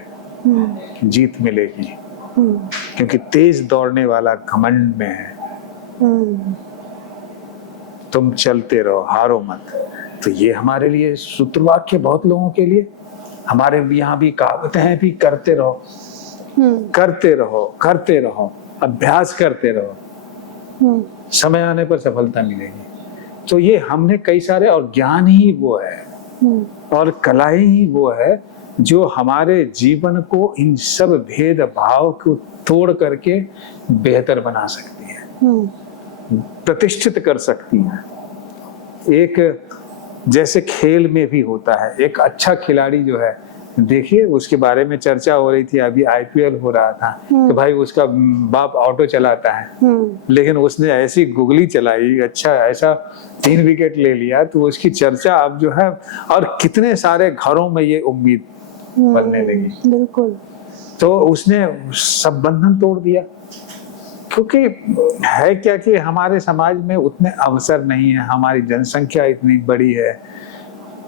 जीत मिलेगी। क्योंकि तेज दौड़ने वाला घमंड में है, तुम चलते रहो, हारो मत। तो ये हमारे लिए सूत्रवाक्य, बहुत लोगों के लिए। हमारे यहाँ भी कहावतें हैं भी, करते रहो, करते रहो, करते रहो, अभ्यास करते रहो, समय आने पर सफलता मिलेगी। तो ये हमने कई सारे, और ज्ञान ही वो है और कलाएं ही वो है जो हमारे जीवन को इन सब भेद भाव को तोड़ करके बेहतर बना सकती है। प्रतिष्ठित कर सकती हैं। एक जैसे खेल में भी होता है, एक अच्छा खिलाड़ी जो है, देखिए उसके बारे में चर्चा हो रही थी, अभी आईपीएल हो रहा था कि भाई उसका बाप ऑटो चलाता है, लेकिन उसने ऐसी गुगली चलाई, अच्छा ऐसा 3 विकेट ले लिया, तो उसकी चर्चा अब जो है, और कितने सारे घरों में ये उम्मीद बनने लगी। बिल्कुल। तो उसने सब बंधन तोड़ दिया, क्योंकि है क्या कि हमारे समाज में उतने अवसर नहीं है, हमारी जनसंख्या इतनी बड़ी है,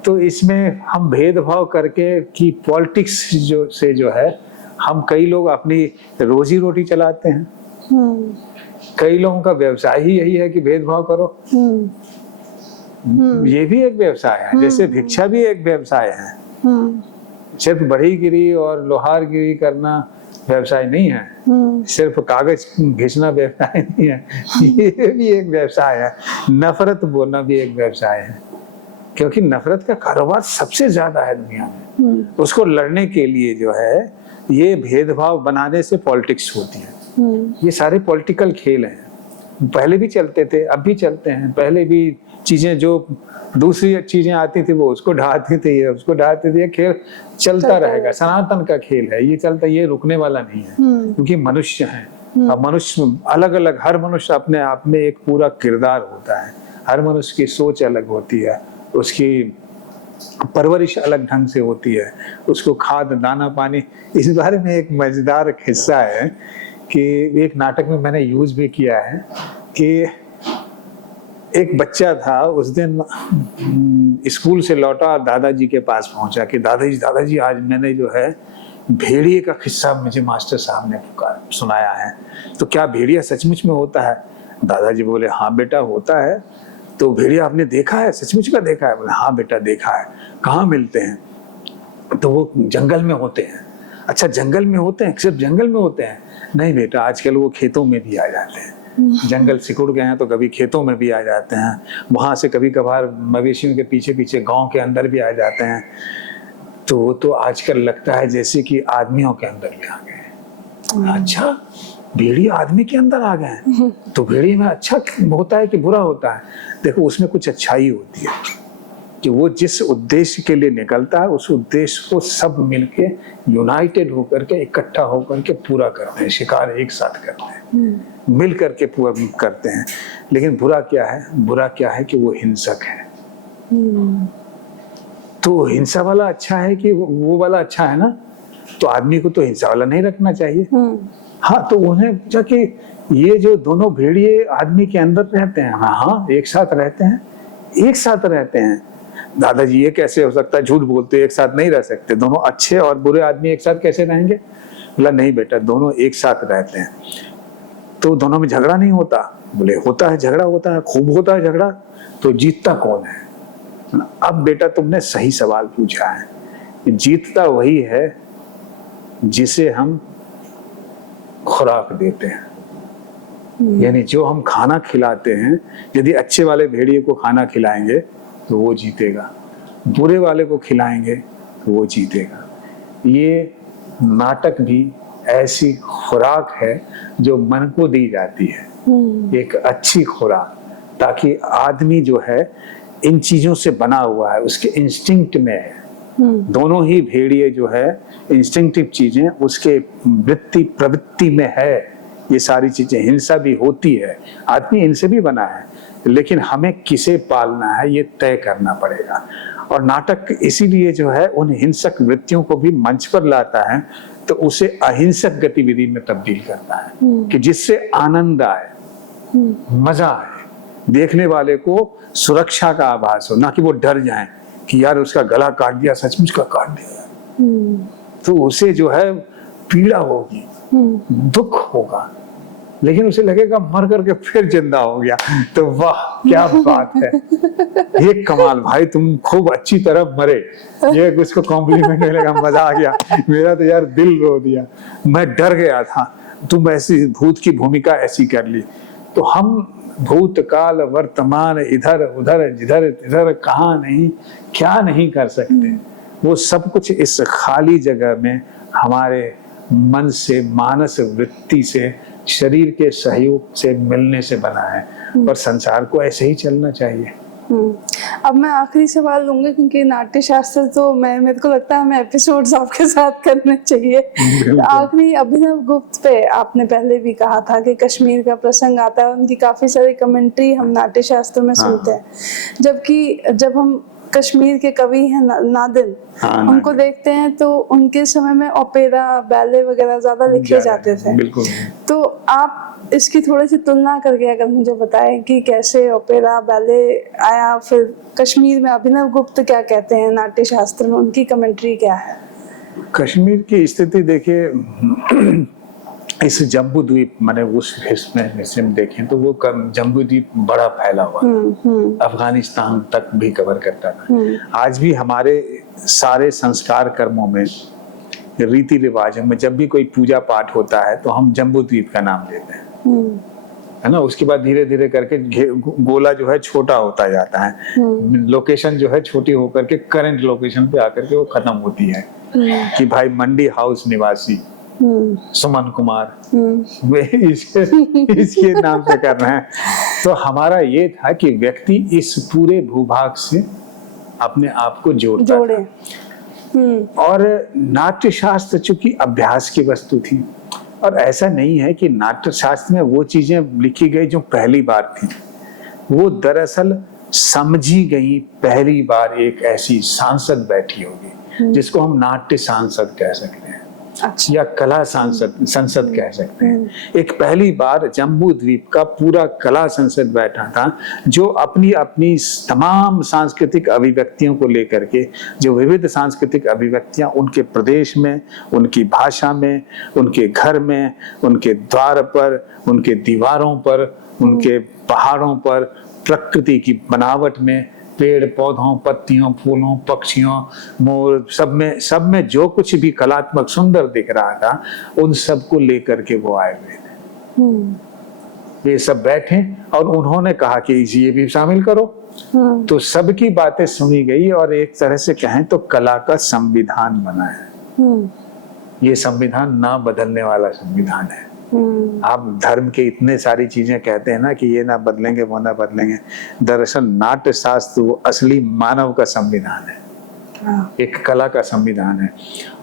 तो इसमें हम भेदभाव करके कि पॉलिटिक्स जो है, हम कई लोग अपनी रोजी रोटी चलाते हैं। कई लोगों का व्यवसाय ही यही है कि भेदभाव करो। ये भी एक व्यवसाय है, जैसे भिक्षा भी एक व्यवसाय है। सिर्फ बढ़ईगिरी और लोहारगिरी करना व्यवसाय नहीं है, सिर्फ कागज घिसना व्यवसाय नहीं है, ये भी एक व्यवसाय है। नफरत बोलना भी एक व्यवसाय है, क्योंकि नफरत का कारोबार सबसे ज्यादा है दुनिया में। उसको लड़ने के लिए जो है, ये भेदभाव बनाने से पॉलिटिक्स होती है। ये सारे पॉलिटिकल खेल हैं, पहले भी चलते थे, अब भी चलते हैं। पहले भी चीजें जो दूसरी चीजें आती थी वो उसको ढाते थे, ये उसको ढाते थे। ये खेल चलता रहेगा, सनातन का खेल है, ये चलता, ये रुकने वाला नहीं है, क्योंकि मनुष्य है। अब मनुष्य अलग अलग, हर मनुष्य अपने आप में एक पूरा किरदार होता है, हर मनुष्य की सोच अलग होती है, उसकी परवरिश अलग ढंग से होती है, उसको खाद दाना पानी। इस बारे में एक मजेदार किस्सा है कि एक नाटक में मैंने यूज भी किया है कि एक बच्चा था, उस दिन स्कूल से लौटा, दादाजी के पास पहुंचा कि दादाजी आज मैंने जो है भेड़िए का किस्सा मुझे मास्टर साहब ने सुनाया है, तो क्या भेड़िया सचमुच में होता है? दादाजी बोले हाँ बेटा होता है। तो भेड़िया आपने देखा है, सचमुच का देखा है? बोले हाँ बेटा देखा है। कहाँ मिलते हैं? तो वो जंगल में होते हैं। अच्छा जंगल में होते हैं, सिर्फ जंगल में होते हैं? नहीं बेटा, आजकल वो खेतों में भी आ जाते हैं। जंगल सिकुड़ गए हैं तो कभी खेतों में भी आ जाते हैं, वहां से कभी कभार मवेशियों के पीछे पीछे गांव के अंदर भी आ जाते हैं। तो आजकल लगता है जैसे कि आदमियों के अंदर भी आ गए। अच्छा भेड़िया आदमी के अंदर आ गए हैं, तो भेड़िए में अच्छा होता है कि बुरा होता है? देखो उसमें कुछ अच्छाई होती है कि वो जिस उद्देश्य के लिए निकलता है, उस उद्देश्य को सब मिलके यूनाइटेड होकर के, इकट्ठा होकर के पूरा करते हैं। शिकार एक साथ करते हैं, मिल करके पूरा करते हैं। लेकिन बुरा क्या है? बुरा क्या है कि वो हिंसक है। तो हिंसा वाला अच्छा है कि वो वाला अच्छा है ना? तो आदमी को तो हिंसा वाला नहीं रखना चाहिए। हाँ, तो उन्हें जाके ये जो दोनों भेड़िए आदमी के अंदर रहते हैं, हाँ एक साथ रहते हैं, एक साथ रहते हैं। दादाजी ये कैसे हो सकता है? झूठ बोलते, एक साथ नहीं रह सकते। दोनों अच्छे और बुरे आदमी एक साथ कैसे रहेंगे? बोला नहीं बेटा, दोनों एक साथ रहते हैं। तो दोनों में झगड़ा नहीं होता? बोले होता है, झगड़ा होता है, खूब होता है झगड़ा। तो जीतता कौन है? अब बेटा तुमने सही सवाल पूछा है। जीतता वही है जिसे हम खुराक देते हैं, यानी जो हम खाना खिलाते हैं। यदि अच्छे वाले भेड़िए को खाना खिलाएंगे तो वो जीतेगा, बुरे वाले को खिलाएंगे तो वो जीतेगा। ये नाटक भी ऐसी खुराक है जो मन को दी जाती है, एक अच्छी खुराक, ताकि आदमी जो है इन चीजों से बना हुआ है, उसके इंस्टिंक्ट में है। दोनों ही भेड़िए जो है इंस्टिंक्टिव चीजें उसके वृत्ति प्रवृत्ति में है। ये सारी चीजें, हिंसा भी होती है, आदमी इनसे भी बना है, लेकिन हमें किसे पालना है ये तय करना पड़ेगा। और नाटक इसीलिए जो है उन हिंसक वृत्तियों को भी मंच पर लाता है, तो उसे अहिंसक गतिविधि में तब्दील करता है कि जिससे आनंद आए, मजा आए, देखने वाले को सुरक्षा का आभास हो, ना कि वो डर जाए कि यार उसका गला काट दिया, सचमुच का काट दिया। तो उसे जो है पीड़ा होगी, दुख होगा, लेकिन उसे लगेगा मर करके फिर जिंदा हो गया। तो वाह क्या बात है, एक कमाल भाई, तुम खूब अच्छी तरह मरे। ये उसको कॉम्प्लीमेंट मिलेगा, मजा आ गया। मेरा तो यार दिल रो दिया, मैं डर गया था, तुम ऐसी भूत की भूमिका ऐसी कर ली। तो हम भूतकाल वर्तमान इधर उधर जिधर तिधर कहाँ नहीं क्या नहीं कर सकते, वो सब कुछ इस खाली जगह में हमारे मन से, मानस वृत्ति से शरीर के सहयोग से मिलने से बना है और संसार को ऐसे ही चलना चाहिए। अब मैं आखिरी सवाल लूंगी, क्योंकि नाट्य शास्त्र तो मेरे को लगता है हमें एपिसोड्स आपके साथ करने चाहिए। तो आखिरी, अभिनव गुप्त पे आपने पहले भी कहा था कि कश्मीर का प्रसंग आता है, उनकी काफी सारी कमेंट्री हम नाट्य शास्त्र में सुनते हैं, जबकि जब हम कश्मीर के कवि हैं नादिम, उनको देखते हैं तो उनके समय में ओपेरा, बैले वगैरह ज्यादा लिखे जाते थे। बिल्कुल। तो आप इसकी थोड़ी सी तुलना करके अगर मुझे बताएं कि कैसे ओपेरा, बैले आया, फिर कश्मीर में अभिनव गुप्त क्या कहते हैं नाट्य शास्त्र में, उनकी कमेंट्री क्या है? कश्मीर की स्थिति देखिए, इस जम्बू द्वीप माने उस हिस्से में देखें तो वो जम्बू द्वीप बड़ा फैला हुआ, अफगानिस्तान तक भी कवर करता था। आज भी हमारे सारे संस्कार कर्मों में, रीति रिवाजों में, जब भी कोई पूजा पाठ होता है तो हम जम्बू द्वीप का नाम लेते हैं, है ना। उसके बाद धीरे धीरे करके गोला जो है छोटा होता जाता है, लोकेशन जो है छोटी होकर के करंट लोकेशन पे आकर के वो खत्म होती है कि भाई मंडी हाउस निवासी सुमन कुमार वे इसके नाम से कर रहे हैं। तो हमारा ये था कि व्यक्ति इस पूरे भूभाग से अपने आप को जोड़े। और नाट्य शास्त्र चूंकि अभ्यास की वस्तु थी, और ऐसा नहीं है कि नाट्य शास्त्र में वो चीजें लिखी गई जो पहली बार थी, वो दरअसल समझी गई पहली बार एक ऐसी सांसद बैठी होगी जिसको हम नाट्य सांसद कह सकते हैं। अच्छा। या कला संसद कह सकते हैं। एक पहली बार जम्बू द्वीप का पूरा कला संसद बैठा था, जो अपनी अपनी तमाम सांस्कृतिक अभिव्यक्तियों को लेकर के, जो विविध सांस्कृतिक अभिव्यक्तियां उनके प्रदेश में, उनकी भाषा में, उनके घर में, उनके द्वार पर, उनके दीवारों पर, उनके पहाड़ों पर, प्रकृति की बनावट में, पेड़ पौधों, पत्तियों, फूलों, पक्षियों, मोर, सब में जो कुछ भी कलात्मक सुंदर दिख रहा था, उन सब को लेकर के वो आए हुए थे। ये सब बैठे और उन्होंने कहा कि ये भी शामिल करो। तो सबकी बातें सुनी गई और एक तरह से कहें तो कला का संविधान बना है। ये संविधान ना बदलने वाला संविधान है। आप धर्म के इतने सारी चीजें कहते हैं ना कि ये ना बदलेंगे, वो ना बदलेंगे, दरअसल नाट्य शास्त्र वो असली मानव का संविधान है, एक कला का संविधान है।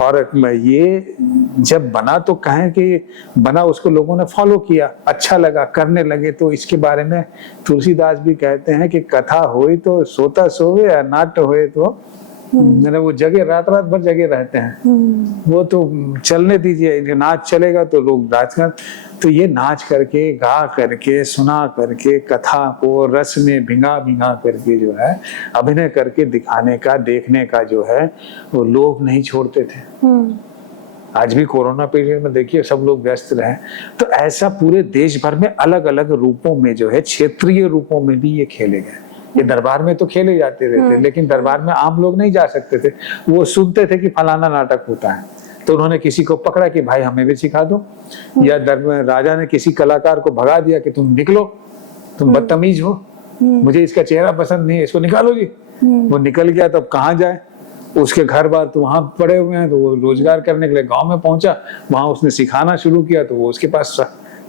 और ये जब बना तो कहें कि बना, उसको लोगों ने फॉलो किया, अच्छा लगा, करने लगे। तो इसके बारे में तुलसीदास भी कहते हैं कि कथा होई तो सोता सोवे, या नाट्य होए तो वो जगह रात भर जगे रहते हैं। वो तो चलने दीजिए, नाच चलेगा तो लोग नाच कर, तो ये नाच करके, गा करके, सुना करके, कथा को रस में भिंगा करके जो है अभिनय करके दिखाने का, देखने का जो है वो लोग नहीं छोड़ते थे। आज भी कोरोना पीरियड में देखिए सब लोग व्यस्त रहे। तो ऐसा पूरे देश भर में अलग अलग रूपों में जो है, क्षेत्रीय रूपों में भी ये खेले गए। ये दरबार में तो खेले जाते रहते, लेकिन दरबार में आम लोग नहीं जा सकते थे। वो सुनते थे कि फलाना नाटक होता है, तो उन्होंने किसी को पकड़ा कि भाई हमें भी सिखा दो, या राजा ने किसी कलाकार को भगा दिया कि तुम निकलो, तुम बदतमीज हो, मुझे इसका चेहरा पसंद नहीं है, इसको निकालो जी। वो निकल गया, तब कहाँ जाए, उसके घर बार तो वहां पड़े हुए हैं। तो वो रोजगार करने के लिए गाँव में पहुंचा, वहां उसने सिखाना शुरू किया। तो वो उसके पास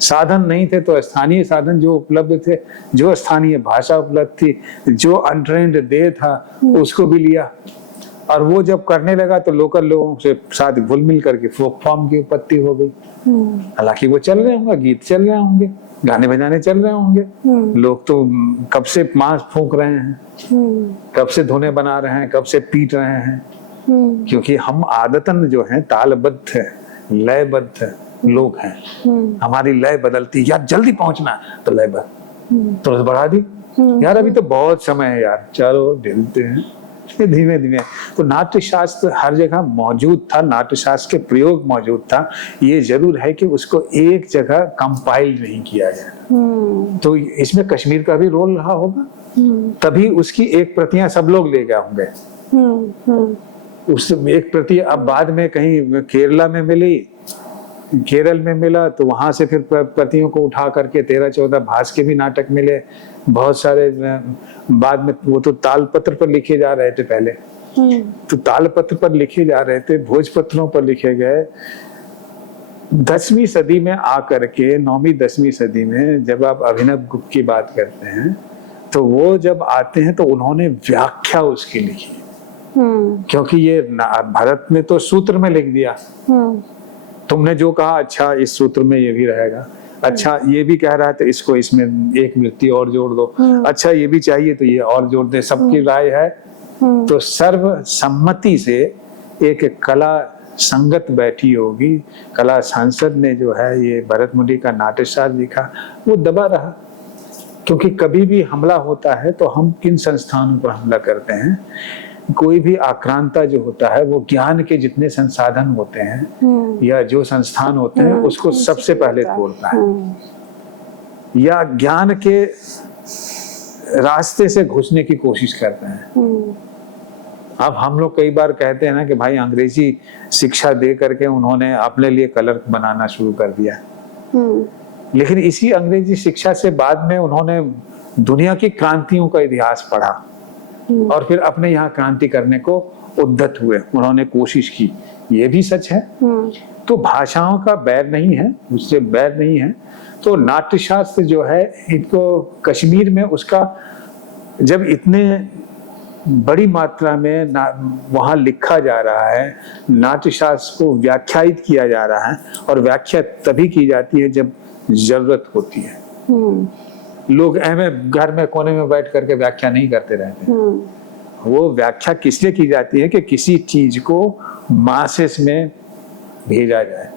साधन नहीं थे, तो स्थानीय साधन जो उपलब्ध थे, जो स्थानीय भाषा उपलब्ध थी, जो अनट्रेंड देह था, उसको भी लिया। और वो जब करने लगा तो लोकल लोगों से साथ घुल मिल करके फोक फॉर्म की उत्पत्ति हो गई। हालांकि वो चल रहे होंगे, गीत चल रहे होंगे, गाने बजाने चल रहे होंगे, लोग तो कब से मांस फूंक रहे हैं, कब से धुने बना रहे हैं, कब से पीट रहे हैं। क्योंकि हम आदतन जो है तालबद्ध है, लयबद्ध लोग हैं। हमारी लय बदलती, यार जल्दी पहुंचना तो लय तुरंत बढ़ा दी, यार अभी तो बहुत समय है यार, चलो ढलते हैं धीमे धीमे। तो नाट्य शास्त्र हर जगह मौजूद था, नाट्य शास्त्र के प्रयोग मौजूद था। ये जरूर है कि उसको एक जगह कंपाइल नहीं किया गया। तो इसमें कश्मीर का भी रोल रहा होगा, तभी उसकी एक प्रतियां सब लोग ले गए होंगे। उस एक प्रति अब बाद में कहीं केरला में मिली, केरल में मिला, तो वहां से फिर प्रतियों को उठा करके 13-14 भास के भी नाटक मिले। बहुत सारे बाद में वो तो तालपत्र पर लिखे जा रहे थे पहले, तो तालपत्र पर लिखे जा रहे थे, भोजपत्रों पर लिखे गए। 10वीं सदी में आकर के 9वीं 10वीं सदी में जब आप अभिनव गुप्त की बात करते हैं तो वो जब आते हैं तो उन्होंने व्याख्या उसकी लिखी, क्योंकि ये भरत ने तो सूत्र में लिख दिया, तुमने जो कहा अच्छा इस सूत्र में ये भी रहेगा, अच्छा ये भी कह रहा है तो इसको इसमें एक वृत्ति और जोड़ दो, अच्छा ये भी चाहिए तो ये और जोड़ दे, सबकी राय है। तो सर्वसम्मति से एक कला संगत बैठी होगी, कला सांसद ने जो है ये भरत मुनि का नाट्यशास्त्र लिखा, वो दबा रहा। क्योंकि कभी भी हमला होता है तो हम किन संस्थानों पर हमला करते हैं, कोई भी आक्रांता जो होता है वो ज्ञान के जितने संसाधन होते हैं या जो संस्थान होते हैं उसको सबसे पहले तोड़ता है या ज्ञान के रास्ते से घुसने की कोशिश करते हैं। अब हम लोग कई बार कहते हैं ना कि भाई अंग्रेजी शिक्षा दे करके उन्होंने अपने लिए कलर बनाना शुरू कर दिया, लेकिन इसी अंग्रेजी शिक्षा से बाद में उन्होंने दुनिया की क्रांतियों का इतिहास पढ़ा और फिर अपने यहाँ क्रांति करने को उद्यत हुए, उन्होंने कोशिश की, ये भी सच है। तो भाषाओं का बैर नहीं है, उससे बैर नहीं है। तो नाट्यशास्त्र जो है इनको कश्मीर में उसका जब इतने बड़ी मात्रा में वहाँ लिखा जा रहा है, नाट्यशास्त्र को व्याख्यायित किया जा रहा है, और व्याख्या तभी की जाती है जब जरूरत होती है। लोग घर में कोने में बैठ करके व्याख्या नहीं करते रहते। वो व्याख्या किस लिए की जाती है कि किसी चीज को मासेस में भेजा जाए।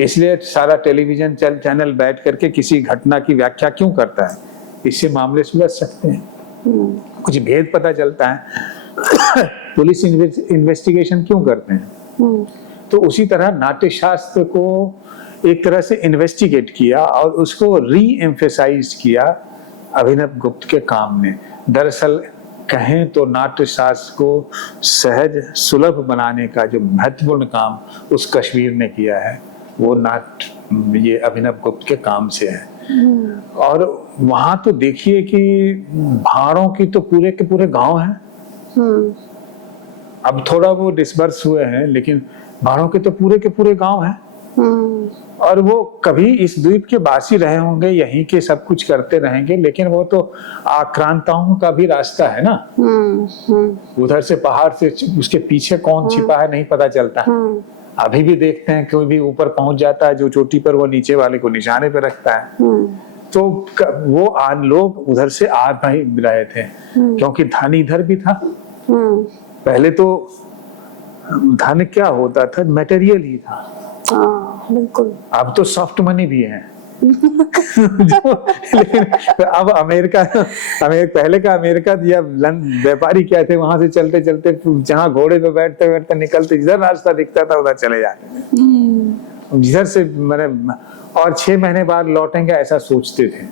इसलिए सारा टेलीविजन चैनल बैठ करके किसी घटना की व्याख्या क्यों करता है, इससे मामले सुलझ सकते हैं, कुछ भेद पता चलता है। पुलिस इन्वेस्टिगेशन क्यों करते हैं। तो उसी तरह नाट्यशास्त्र को एक तरह से इन्वेस्टिगेट किया और उसको री एम्फेसाइज किया अभिनव गुप्त के काम ने। दरअसल कहें तो नाट्यशास्त्र को सहज सुलभ बनाने का जो महत्वपूर्ण काम उस कश्मीर ने किया है वो ये अभिनव गुप्त के काम से है। और वहां तो देखिए कि भाड़ों की तो पूरे के पूरे गांव हैं। अब थोड़ा वो डिस्पर्स हुए हैं, लेकिन भाड़ों के तो पूरे गांव हैं। और वो कभी इस द्वीप के वासी रहे होंगे, यहीं के सब कुछ करते रहेंगे, लेकिन वो तो आक्रांताओं का भी रास्ता है ना। उधर से पहाड़ से उसके पीछे कौन छिपा है नहीं पता चलता। अभी भी देखते हैं कोई भी ऊपर पहुंच जाता है जो चोटी पर, वो नीचे वाले को निशाने पे रखता है। तो वो लोग उधर से आ नहीं रहे थे क्योंकि धन इधर भी था। पहले तो धन क्या होता था, मटेरियल ही था। बिल्कुल। अब तो सॉफ्ट मनी भी है। लेकिन अब पहले का अमेरिका या व्यापारी क्या थे, वहां से चलते चलते जहां घोड़े पे बैठते बैठते निकलते, जिधर रास्ता दिखता था उधर चले जाते थे। जिधर से मैंने और 6 महीने बाद लौटेंगे ऐसा सोचते थे।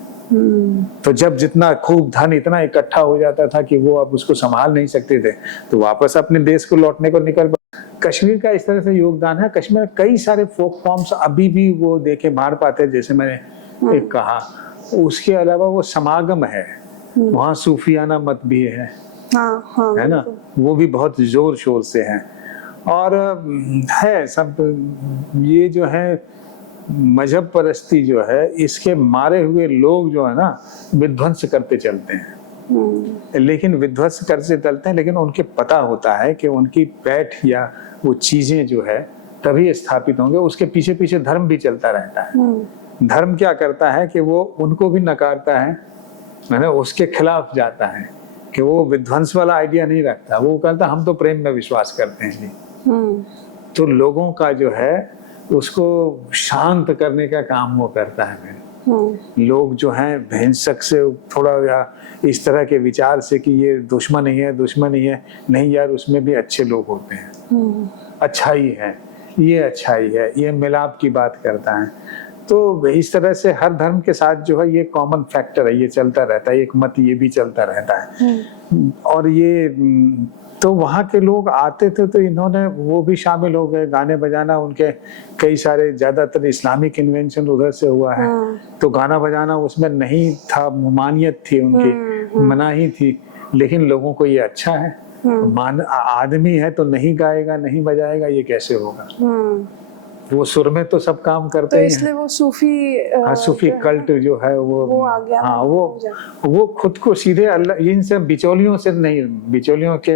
तो जब जितना खूब धन इतना इकट्ठा हो जाता था कि वो अब उसको संभाल नहीं सकते थे, तो वापस अपने देश को लौटने को निकल। कश्मीर का इस तरह से योगदान है। कश्मीर में कई सारे फोक फॉर्म्स अभी भी वो देखे मार पाते, जैसे मैंने एक कहा। उसके अलावा वो समागम है, वहाँ सूफियाना मत भी है, है ना, वो भी बहुत जोर शोर से है। और है सब ये जो है मजहब परस्ती जो है, इसके मारे हुए लोग जो है ना विध्वंस करते चलते हैं। लेकिन विध्वंस करते चलते हैं, लेकिन उनके पता होता है कि उनकी पैठ या वो चीजें जो है तभी स्थापित होंगे। उसके पीछे पीछे धर्म भी चलता रहता है। धर्म क्या करता है कि वो उनको भी नकारता है, ना उसके खिलाफ जाता है, कि वो विध्वंस वाला आइडिया नहीं रखता। वो कहता हम तो प्रेम में विश्वास करते हैं जी। तो लोगों का जो है उसको शांत करने का काम वो करता है। लोग जो हैं हिंसक से थोड़ा या इस तरह के विचार से कि ये दुश्मन ही है, नहीं यार, उसमें भी अच्छे लोग होते हैं, अच्छाई है, ये अच्छाई है, ये मिलाप की बात करता है। तो इस तरह से हर धर्म के साथ जो है ये कॉमन फैक्टर है, ये चलता रहता है। एक मत ये भी चलता रहता है। और ये तो वहाँ के लोग आते थे तो इन्होंने वो भी शामिल हो गए, गाने बजाना उनके कई सारे, ज्यादातर इस्लामिक इन्वेंशन उधर से हुआ है। तो गाना बजाना उसमें नहीं था, ममानियत थी उनकी, मनाही थी। लेकिन लोगों को ये अच्छा है, आदमी है तो नहीं गाएगा नहीं बजाएगा, ये कैसे होगा। वो सुर में तो सब काम तो करते ही हैं। इसलिए वो सूफी हाँ, सूफी जो है कल्ट जो है वो आ गया। हाँ, वो खुद को सीधे अल्लाह, इनसे बिचौलियों से नहीं, बिचौलियों के,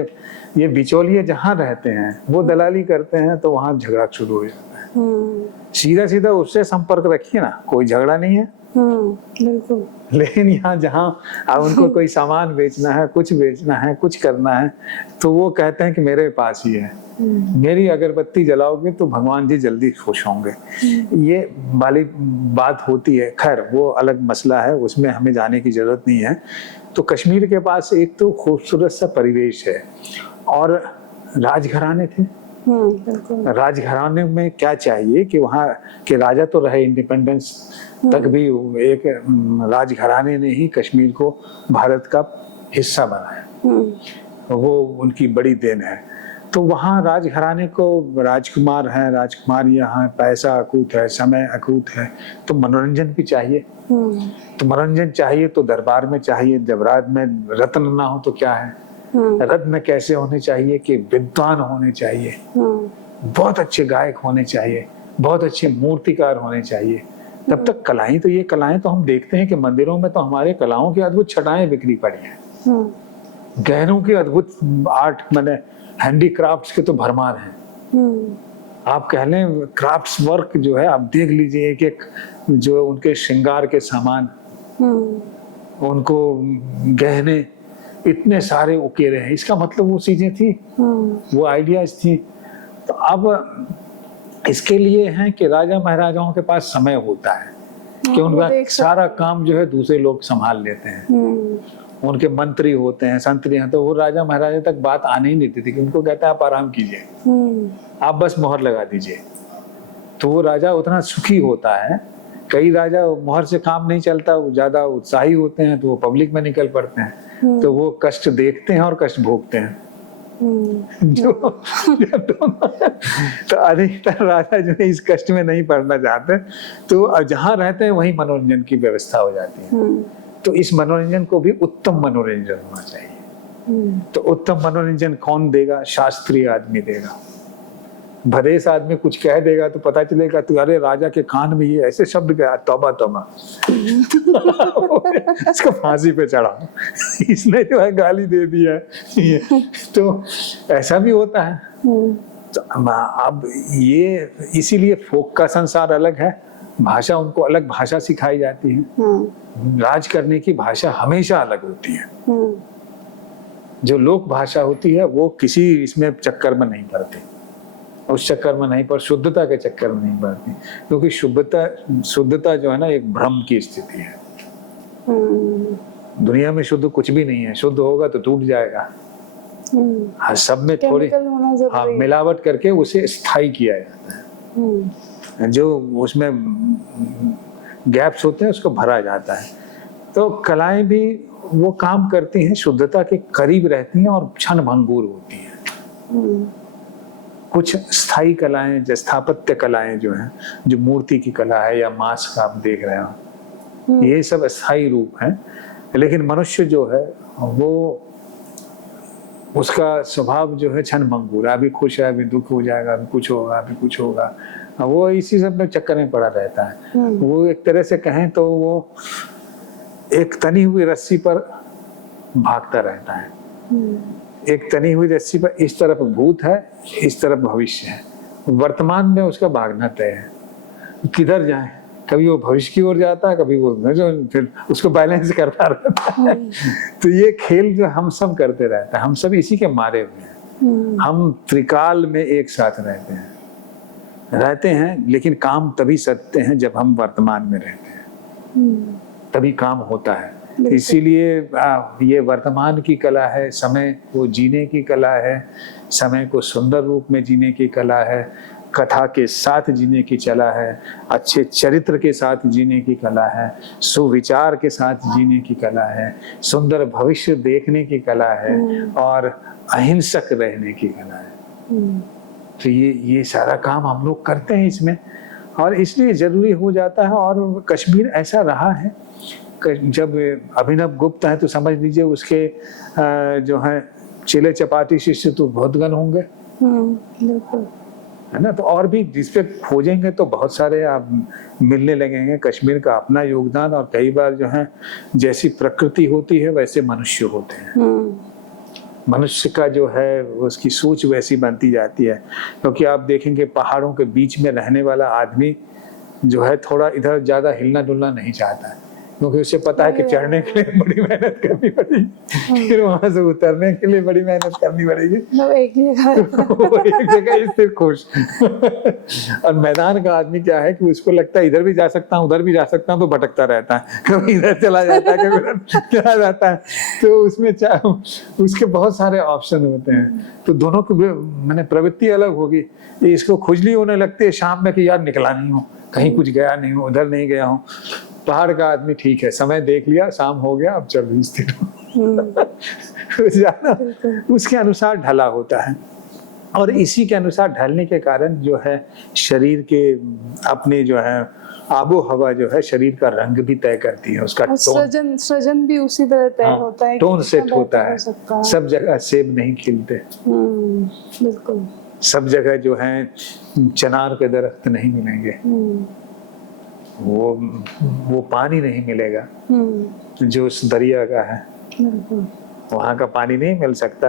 ये बिचौलिए जहाँ रहते हैं वो दलाली करते हैं, तो वहाँ झगड़ा शुरू हो जाता है। सीधा सीधा उससे संपर्क रखिए ना, कोई झगड़ा नहीं है। बिल्कुल। लेकिन यहाँ जहाँ अब उनको कोई सामान बेचना है, कुछ बेचना है, कुछ करना है, तो वो कहते हैं कि मेरे पास ही है, मेरी अगरबत्ती जलाओगे तो भगवान जी जल्दी खुश होंगे। ये वाली बात होती है। खैर वो अलग मसला है, उसमें हमें जाने की जरूरत नहीं है। तो कश्मीर के पास एक तो खूबसूरत सा परिवेश है और राजघराने थे। राजघराने में क्या चाहिए कि वहाँ के राजा तो रहे, इंडिपेंडेंस तक भी एक राजघराने ने ही कश्मीर को भारत का हिस्सा बनाया, वो उनकी बड़ी देन है। तो वहाँ राजघराने को राजकुमार हैं, राजकुमारियां हैं, पैसा अकूत है, समय अकूत है, तो मनोरंजन भी चाहिए। तो मनोरंजन चाहिए तो दरबार में चाहिए। जब राज में रत्न ना हो तो क्या है, रत्न कैसे होने चाहिए कि विद्वान होने चाहिए, बहुत अच्छे गायक होने चाहिए, बहुत अच्छे मूर्तिकार होने चाहिए। तब तक कलाएं, तो ये कलाएं तो हम देखते हैं कि मंदिरों में तो हमारे कलाओं की अद्भुत छटाएं बिखरी पड़ी हैं, गहनों की अद्भुत आर्ट, माने हैंडीक्राफ्ट्स के तो भरमार हैं। आप कह लें क्राफ्ट्स वर्क जो है, आप देख लीजिए एक एक जो उनके श्रृंगार के सामान, उनको गहने इतने सारे उकेरे हैं। इसका मतलब वो चीजें थी, वो आइडियाज थी। तो अब इसके लिए है कि राजा महाराजाओं के पास समय होता है कि उनका सारा काम जो है दूसरे लोग संभाल लेते हैं। उनके मंत्री होते हैं, संतरी हैं, तो वो राजा महाराजा तक बात आने ही नहीं देती थी। उनको कहता है आप आराम कीजिए, आप बस मोहर लगा दीजिए। तो वो राजा उतना सुखी होता है। कई राजा मोहर से काम नहीं चलता, वो ज्यादा उत्साही होते हैं तो वो पब्लिक में निकल पड़ते हैं, तो वो कष्ट देखते हैं और कष्ट भोगते हैं। तो अधिकतर राजा जो है इस कष्ट में नहीं पड़ना चाहते, तो जहाँ रहते हैं वहीं मनोरंजन की व्यवस्था हो जाती है। तो इस मनोरंजन को भी उत्तम मनोरंजन होना चाहिए। तो उत्तम मनोरंजन कौन देगा? शास्त्रीय आदमी देगा। भदेश आदमी कुछ कह देगा तो पता चलेगा तो अरे राजा के कान में ये ऐसे शब्द गया, तौबा तौबा, इसको फांसी पे चढ़ा, इसने जो है गाली दे दिया है। तो ऐसा भी होता है। तो अब ये इसीलिए फोक का संसार अलग है, भाषा उनको अलग भाषा सिखाई जाती है। राज करने की भाषा हमेशा अलग होती है। जो लोक भाषा होती है वो किसी इसमें चक्कर में नहीं पड़ती, उस चक्कर में नहीं पड़, शुद्धता के चक्कर में नहीं पड़ती, क्योंकि शुद्धता जो है ना एक भ्रम की स्थिति है। दुनिया में शुद्ध कुछ भी नहीं है। शुद्ध होगा तो टूट जाएगा। हाँ, सब में थोड़ी मिलावट करके उसे स्थायी किया जाता है। जो उसमें गैप्स होते हैं उसको भरा जाता है। तो कलाएं भी वो काम करती हैं, शुद्धता के करीब रहती हैं और क्षण भंगुर होती हैं। कुछ स्थायी कलाएं, जो स्थापत्य कलाएं जो हैं, जो मूर्ति की कला है या मांस का आप देख रहे हो, ये सब स्थायी रूप हैं। लेकिन मनुष्य जो है वो, उसका स्वभाव जो है क्षण भंगुर, अभी खुश है, अभी दुख हो जाएगा, अभी कुछ होगा, अभी कुछ होगा। वो इसी सब में चक्कर में पड़ा रहता है। वो एक तरह से कहें तो वो एक तनी हुई रस्सी पर भागता रहता है। एक तनी हुई रस्सी पर इस तरफ भूत है, इस तरफ भविष्य है। वर्तमान में उसका भागना तय है, किधर जाए। कभी वो भविष्य की ओर जाता है, कभी वो फिर उसको बैलेंस करता रहता है। तो ये खेल जो हम सब करते रहते हैं, हम सब इसी के मारे हुए हैं। हम त्रिकाल में एक साथ रहते हैं, लेकिन काम तभी सत्य हैं जब हम वर्तमान में रहते हैं, तभी काम होता है। इसीलिए ये वर्तमान की कला है, समय को जीने की कला है, समय को सुंदर रूप में जीने की कला है, कथा के साथ जीने की कला है, अच्छे चरित्र के साथ जीने की कला है, सुविचार के साथ जीने की कला है, सुंदर भविष्य देखने की कला है और अहिंसक रहने की कला है। तो ये सारा काम हम लोग करते हैं इसमें, और इसलिए जरूरी हो जाता है। और कश्मीर ऐसा रहा है, जब अभिनव गुप्त है तो समझ लीजिए उसके जो है चेले चपाटी शिष्य तो बहुत गण होंगे। है ना। तो और भी जिस पे खोजेंगे तो बहुत सारे आप मिलने लगेंगे। कश्मीर का अपना योगदान, और कई बार जो है जैसी प्रकृति होती है वैसे मनुष्य होते हैं। मनुष्य का जो है उसकी सोच वैसी बनती जाती है। क्योंकि आप देखेंगे पहाड़ों के बीच में रहने वाला आदमी जो है थोड़ा इधर ज्यादा हिलना डुलना नहीं चाहता है, क्योंकि उसे पता है कि चढ़ने के लिए बड़ी मेहनत करनी पड़ेगी, फिर वहां से उतरने के लिए बड़ी मेहनत करनी पड़ेगी। एक ही जगह वो एक जगह स्थिर खुश। और मैदान का आदमी क्या है कि उसको लगता है इधर भी जा सकता हूँ उधर भी जा सकता हूँ, तो भटकता रहता है, कभी इधर चला जाता है कभी उधर चला जाता है। तो उसमें उसके बहुत सारे ऑप्शन होते हैं। तो दोनों की मैंने प्रवृत्ति अलग होगी। इसको खुजली होने लगती है शाम में कि यार निकला नहीं हूँ, कहीं कुछ गया नहीं हूँ, उधर नहीं गया हूँ। पहाड़ का आदमी ठीक है, समय देख लिया, शाम हो गया, अब चल स्थिर जाना उसके अनुसार ढला होता है। और इसी के अनुसार ढलने के कारण जो है शरीर के अपने जो है आबो हवा जो है शरीर का रंग भी तय करती है, उसका टोन सृजन भी उसी तरह तय होता है, टोन सेट होता है। सब जगह सेब नहीं खिलते, बिल्कुल। सब जगह जो है चनार के दरख्त नहीं मिलेंगे, वो पानी नहीं मिलेगा जो उस दरिया का है, वहाँ का पानी नहीं मिल सकता।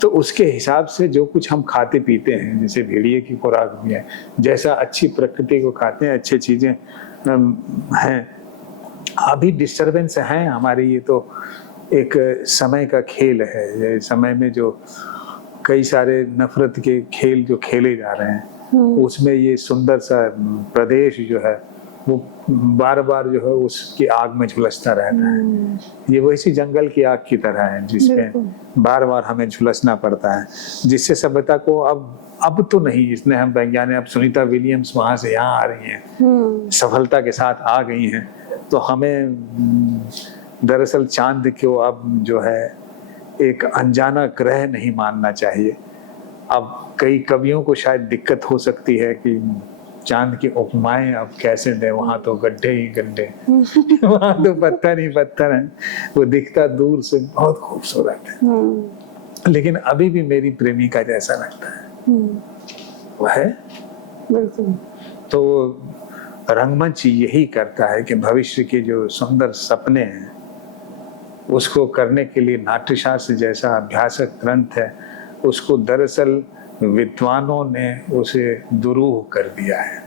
तो उसके हिसाब से जो कुछ हम खाते पीते हैं, जैसे भेड़िए की खुराक भी है, जैसा अच्छी प्रकृति को खाते हैं, अच्छी चीजें हैं। अभी डिस्टरबेंस है हमारे, ये तो एक समय का खेल है। ये समय में जो कई सारे नफरत के खेल जो खेले जा रहे हैं, उसमें ये सुंदर सा प्रदेश जो है वो बार बार जो है उसकी आग में झुलसता रहता है। ये वैसी जंगल की आग की तरह है जिसपे बार बार हमें झुलसना पड़ता है, जिससे सभ्यता को अब तो नहीं, इसने हम वैज्ञानिक, अब सुनीता विलियम्स वहां से यहाँ आ रही हैं, सफलता के साथ आ गई हैं। तो हमें दरअसल चांद को अब जो है एक अनजाना ग्रह नहीं मानना चाहिए। अब कई कवियों को शायद दिक्कत हो सकती है कि चांद की उपमाएं अब कैसे दें, वहां तो गड्ढे ही गड्ढे, वहां तो पत्थर ही पत्थर है, वो दिखता दूर से बहुत खूबसूरत है, लेकिन अभी भी मेरी प्रेमिका जैसा लगता है वह है। तो रंगमंच यही करता है कि भविष्य के जो सुंदर सपने हैं उसको करने के लिए नाट्यशास्त्र जैसा अभ्यासक ग्रंथ है, उसको दरअसल विद्वानों ने उसे दुरूह कर दिया है।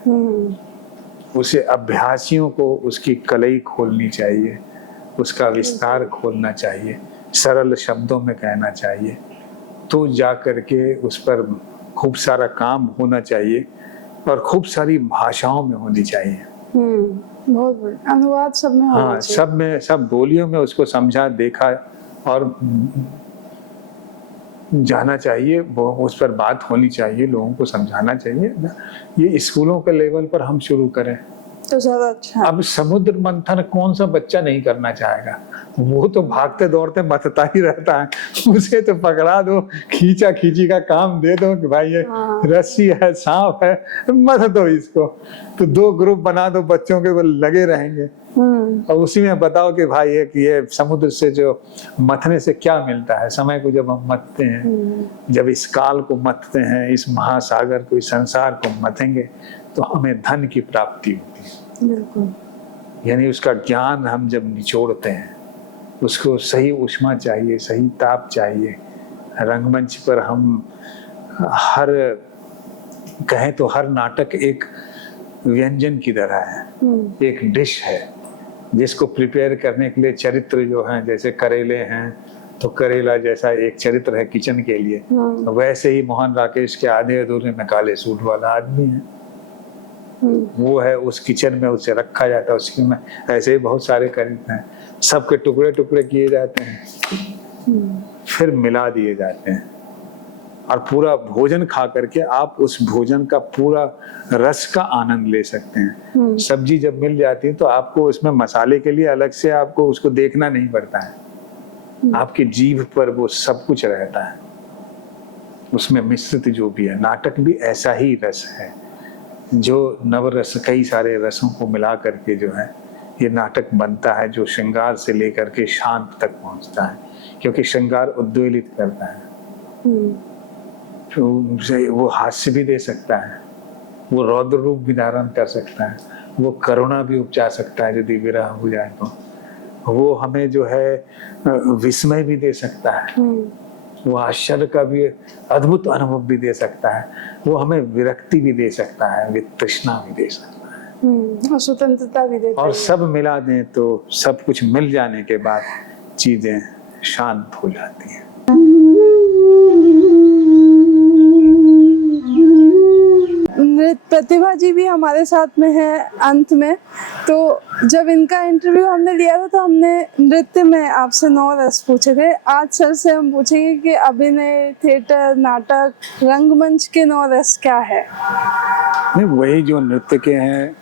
उसे अभ्यासियों को उसकी कलई खोलनी चाहिए, उसका विस्तार खोलना चाहिए, सरल शब्दों में कहना चाहिए, तो जा करके उस पर खूब सारा काम होना चाहिए और खूब सारी भाषाओं में होनी चाहिए। बहुत अनुवाद सब में होना चाहिए। सब में, सब बोलियों में उसको समझा, देखा और जाना चाहिए, वो उस पर बात होनी चाहिए, लोगों को समझाना चाहिए। ये स्कूलों के लेवल पर हम शुरू करें तो ज्यादा अच्छा। अब समुद्र मंथन कौन सा बच्चा नहीं करना चाहेगा, वो तो भागते दौड़ते मथता ही रहता है, उसे तो पकड़ा दो, खींचा खींची का काम दे दो कि भाई ये रस्सी है, सांप है, मत दो इसको, तो 2 ग्रुप बना दो बच्चों के, वो लगे रहेंगे और उसी में बताओ कि भाई ये समुद्र से जो मथने से क्या मिलता है। समय को जब हम मथते हैं, जब इस काल को मथते हैं, इस महासागर को, इस संसार को मथेंगे तो हमें धन की प्राप्ति होती है। बिल्कुल। यानी उसका ज्ञान हम जब निचोड़ते हैं, उसको सही ऊष्मा चाहिए, सही ताप चाहिए। रंगमंच पर हम हर कहें तो हर नाटक एक व्यंजन की तरह है, एक डिश है जिसको प्रिपेयर करने के लिए चरित्र जो हैं, जैसे करेले हैं तो करेला जैसा एक चरित्र है किचन के लिए, वैसे ही मोहन राकेश के आधे अधूरे में काले सूट वाला आदमी है, वो है उस किचन में, उसे रखा जाता है उसकी में। ऐसे ही बहुत सारे चरित्र हैं, सबके टुकड़े टुकड़े किए जाते हैं, फिर मिला दिए जाते हैं और पूरा भोजन खा करके आप उस भोजन का पूरा रस का आनंद ले सकते हैं। सब्जी जब मिल जाती है तो आपको उसमें मसाले के लिए अलग से आपको उसको देखना नहीं पड़ता है, आपकी जीभ पर वो सब कुछ रहता है, उसमें मिश्रित जो भी है। नाटक भी ऐसा ही रस है, जो नवरस, कई सारे रसों को मिला करके जो है ये नाटक बनता है, जो श्रृंगार से लेकर के शांत तक पहुंचता है, क्योंकि श्रृंगार उद्वेलित करता है, तो वो हास्य भी दे सकता है, वो रौद्र रूप भी धारण कर सकता है, वो करुणा भी उपजा सकता है यदि विरह हो जाए तो, वो हमें जो है विस्मय भी दे सकता है, वो आश्चर्य का भी अद्भुत अनुभव भी दे सकता है, वो हमें विरक्ति भी दे सकता है, वितृष्णा भी दे सकता है, और स्वतंत्रता भी देता है। और सब मिला दें तो सब कुछ मिल जाने के बाद चीजें शांत हो जाती हैं। प्रतिभा जी भी हमारे साथ में है अंत में। तो जब इनका इंटरव्यू हमने लिया था तो हमने नृत्य में आपसे 9 रस पूछे थे। आज सर से हम पूछेंगे कि अभिनय, थिएटर, नाटक, रंगमंच के 9 रस क्या है? नहीं, वही जो नृत्य के हैं,